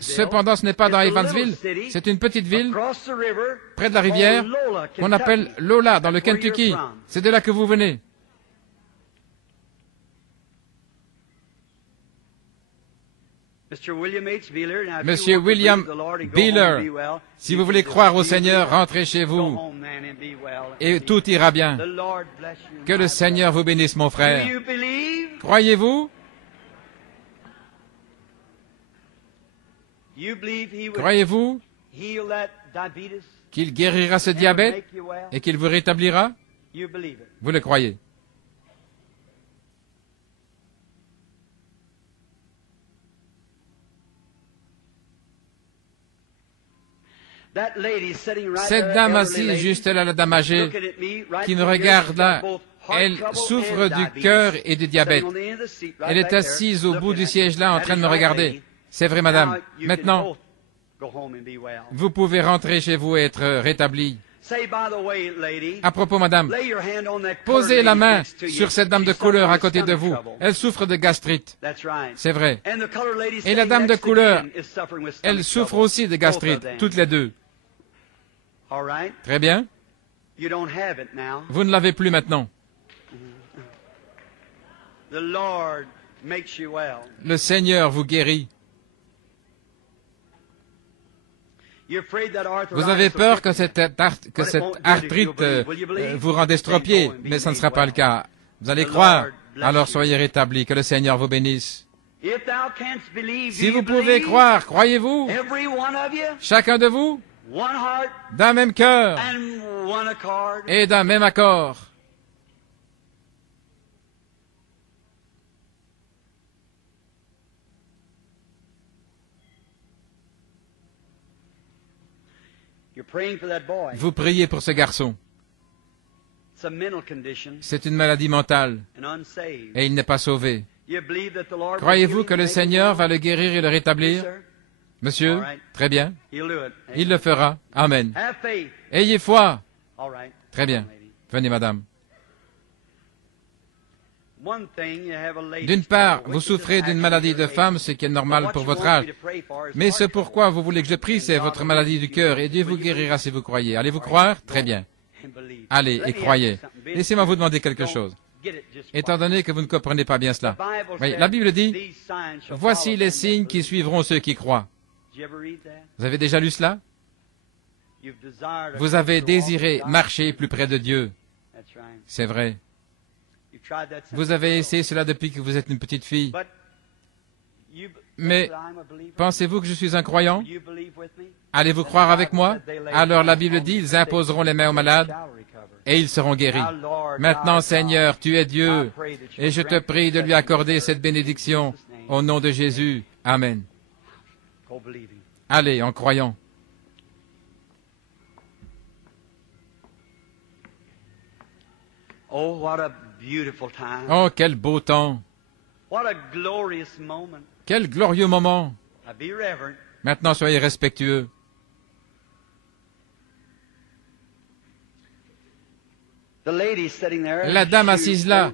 Cependant, ce n'est pas dans Evansville, c'est une petite ville près de la rivière qu'on appelle Lola, dans le Kentucky. C'est de là que vous venez. Monsieur William Beeler, si vous voulez croire au Seigneur, rentrez chez vous et tout ira bien. Que le Seigneur vous bénisse, mon frère. Croyez-vous? Croyez-vous qu'il guérira ce diabète et qu'il vous rétablira? Vous le croyez? Cette dame assise juste là, la dame âgée, qui me regarde là, elle souffre du cœur et du diabète. Elle est assise au bout du siège là en train de me regarder. C'est vrai, madame. Maintenant, vous pouvez rentrer chez vous et être rétablie. À propos, madame, posez la main sur cette dame de couleur à côté de vous. Elle souffre de gastrite. C'est vrai. Et la dame de couleur, elle souffre aussi de gastrite, toutes les deux. Très bien. Vous ne l'avez plus maintenant. Le Seigneur vous guérit. Vous avez peur que cette arthrite vous rende estropié, mais ça ne sera pas le cas. Vous allez croire, alors soyez rétablis, que le Seigneur vous bénisse. Si vous pouvez croire, croyez-vous? Chacun de vous? D'un même cœur et d'un même accord. Vous priez pour ce garçon. C'est une maladie mentale et il n'est pas sauvé. Croyez-vous que le Seigneur va le guérir et le rétablir? Monsieur, très bien. Il le fera. Amen. Ayez foi. Très bien. Venez, madame. D'une part, vous souffrez d'une maladie de femme, ce qui est normal pour votre âge. Mais ce pourquoi vous voulez que je prie, c'est votre maladie du cœur, et Dieu vous guérira si vous croyez. Allez-vous croire? Très bien. Allez et croyez. Laissez-moi vous demander quelque chose. étant donné que vous ne comprenez pas bien cela. Oui, la Bible dit, « Voici les signes qui suivront ceux qui croient. » Vous avez déjà lu cela? Vous avez désiré marcher plus près de Dieu. C'est vrai. Vous avez essayé cela depuis que vous êtes une petite fille. Mais pensez-vous que je suis un croyant? Allez-vous croire avec moi? Alors la Bible dit, ils imposeront les mains aux malades et ils seront guéris. Maintenant, Seigneur, tu es Dieu, et je te prie de lui accorder cette bénédiction au nom de Jésus. Amen. Allez, en croyant. Oh, quel beau temps! Quel glorieux moment! Maintenant, soyez respectueux. La dame assise là,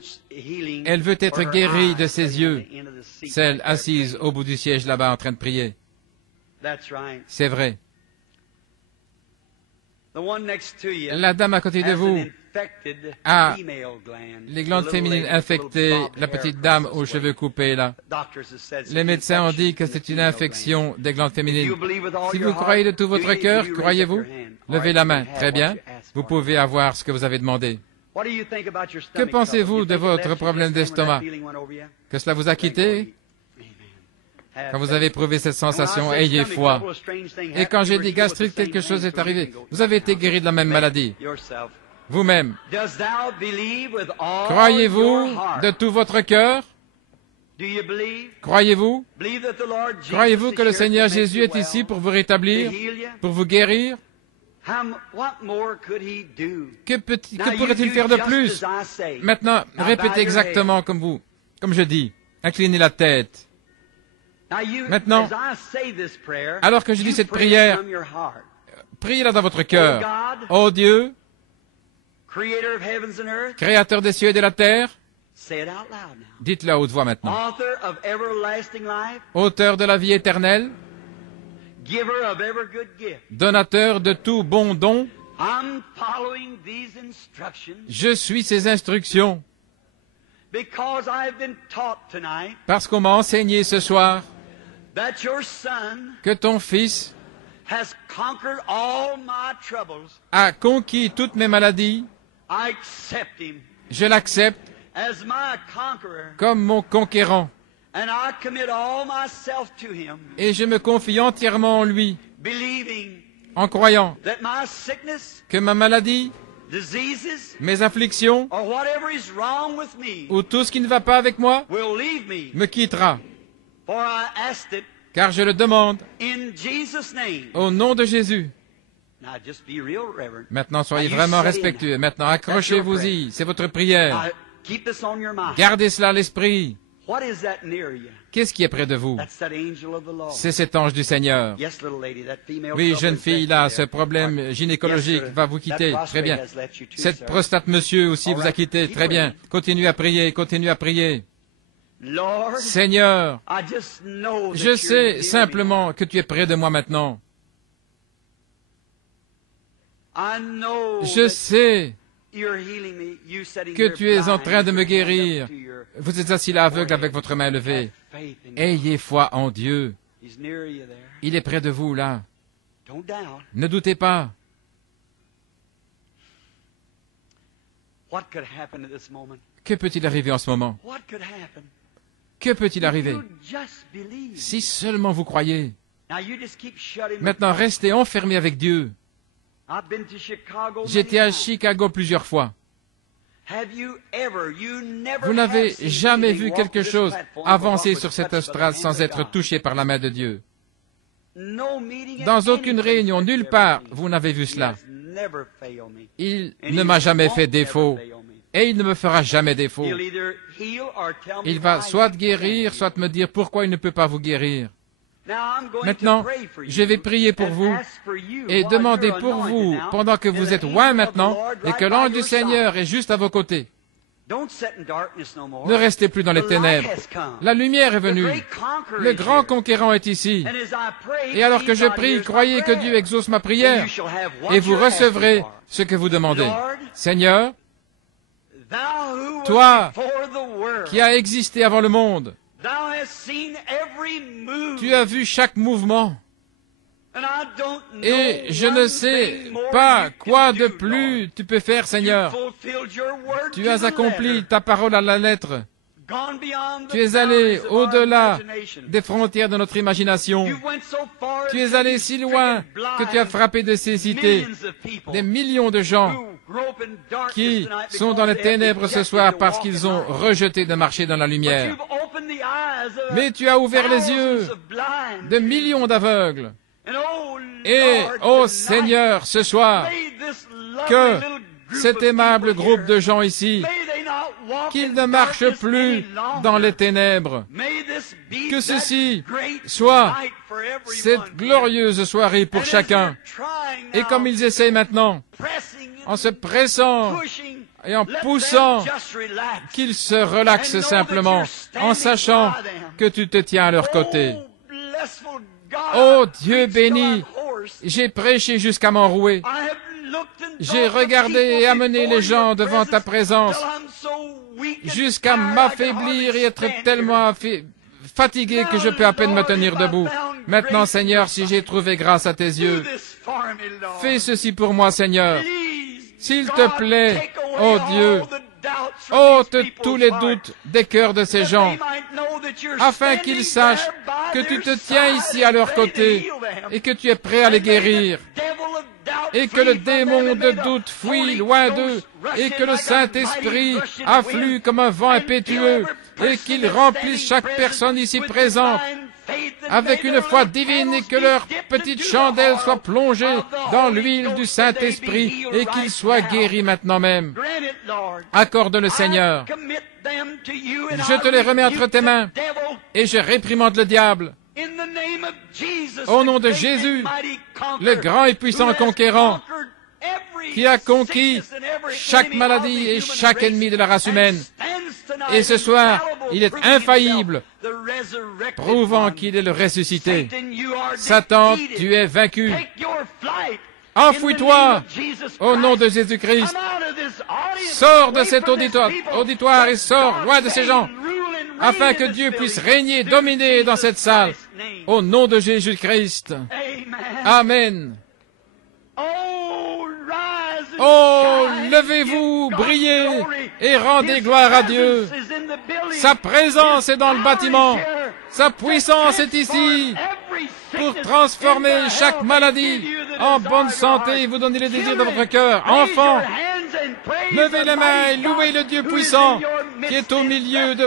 elle veut être guérie de ses yeux. Celle assise au bout du siège là-bas en train de prier. C'est vrai. La dame à côté de vous a les glandes féminines infectées, la petite dame aux cheveux coupés là. Les médecins ont dit que c'est une infection des glandes féminines. Si vous croyez de tout votre cœur, croyez-vous? Levez la main. Très bien. Vous pouvez avoir ce que vous avez demandé. Que pensez-vous de votre problème d'estomac? Que cela vous a quitté? Quand vous avez éprouvé cette sensation, ayez foi. Et quand j'ai dit gastrite, quelque chose est arrivé. Vous avez été guéri de la même maladie. Vous-même. Croyez-vous de tout votre cœur? Croyez-vous? Croyez-vous que le Seigneur Jésus est ici pour vous rétablir, pour vous guérir? Que pourrait-il faire de plus? Maintenant, répétez exactement comme je dis. Inclinez la tête. Maintenant, alors que je dis cette prière, priez-la dans votre cœur. Ô Dieu, Créateur des cieux et de la terre, dites-le à haute voix maintenant. Auteur de la vie éternelle, donateur de tout bon don, je suis ces instructions parce qu'on m'a enseigné ce soir que ton Fils a conquis toutes mes maladies. Je l'accepte comme mon conquérant. Et je me confie entièrement en lui, en croyant que ma maladie, mes afflictions, ou tout ce qui ne va pas avec moi, me quittera. Car je le demande au nom de Jésus. Maintenant, soyez vraiment respectueux. Maintenant, accrochez-vous-y. C'est votre prière. Gardez cela à l'esprit. Qu'est-ce qui est près de vous? C'est cet ange du Seigneur. Oui, jeune fille, là, ce problème gynécologique va vous quitter. Très bien. Cette prostate, monsieur, aussi vous a quitté. Très bien. Continuez à prier, continuez à prier. Seigneur, je sais simplement que tu es près de moi maintenant. Je sais que tu es en train de me guérir. Vous êtes assis là aveugle avec votre main levée. Ayez foi en Dieu. Il est près de vous là. Ne doutez pas. Que peut-il arriver en ce moment? Que peut-il arriver? Si seulement vous croyez. Maintenant, restez enfermés avec Dieu. J'étais à Chicago plusieurs fois. Vous n'avez jamais vu quelque chose avancer sur cette estrade sans être touché par la main de Dieu. Dans aucune réunion, nulle part, vous n'avez vu cela. Il ne m'a jamais fait défaut. Et il ne me fera jamais défaut. Il va soit guérir, soit me dire pourquoi il ne peut pas vous guérir. Maintenant, je vais prier pour vous et demander pour vous, pendant que vous êtes loin maintenant, et que l'ange du Seigneur est juste à vos côtés. Ne restez plus dans les ténèbres. La lumière est venue. Le grand conquérant est ici. Et alors que je prie, croyez que Dieu exauce ma prière, et vous recevrez ce que vous demandez. Seigneur, Toi qui as existé avant le monde, tu as vu chaque mouvement. Et je ne sais pas quoi de plus tu peux faire, Seigneur. Tu as accompli ta parole à la lettre. Tu es allé au-delà des frontières de notre imagination. Tu es allé si loin que tu as frappé de cécité des millions de gens qui sont dans les ténèbres ce soir parce qu'ils ont rejeté de marcher dans la lumière. Mais tu as ouvert les yeux de millions d'aveugles. Et, ô Seigneur, ce soir, que cet aimable groupe de gens ici, qu'ils ne marchent plus dans les ténèbres, que ceci soit cette glorieuse soirée pour chacun. Et comme ils essayent maintenant, en se pressant et en poussant, qu'ils se relaxent simplement, en sachant que tu te tiens à leur côté. Ô Dieu béni, j'ai prêché jusqu'à m'enrouer. J'ai regardé et amené les gens devant ta présence jusqu'à m'affaiblir et être tellement fatigué que je peux à peine me tenir debout. Maintenant, Seigneur, si j'ai trouvé grâce à tes yeux, fais ceci pour moi, Seigneur. S'il te plaît, ô Dieu, ôte tous les doutes des cœurs de ces gens, afin qu'ils sachent que tu te tiens ici à leur côté et que tu es prêt à les guérir, et que le démon de doute fuit loin d'eux, et que le Saint-Esprit afflue comme un vent impétueux, et qu'il remplisse chaque personne ici présente avec une foi divine, et que leur petite chandelle soit plongée dans l'huile du Saint-Esprit et qu'ils soient guéris maintenant même. Accorde-le, Seigneur. Je te les remets entre tes mains et je réprimande le diable. Au nom de Jésus, le grand et puissant conquérant, qui a conquis chaque maladie et chaque ennemi de la race humaine. Et ce soir, il est infaillible, prouvant qu'il est le ressuscité. Satan, tu es vaincu. Enfouis-toi au nom de Jésus-Christ. Sors de cet auditoire et sors loin de ces gens, afin que Dieu puisse régner, dominer dans cette salle. Au nom de Jésus-Christ. Amen. Oh, levez-vous, brillez et rendez gloire à Dieu. Sa présence est dans le bâtiment. Sa puissance est ici pour transformer chaque maladie en bonne santé et vous donner les désirs de votre cœur. Enfants, levez les mains et louez le Dieu puissant qui est au milieu de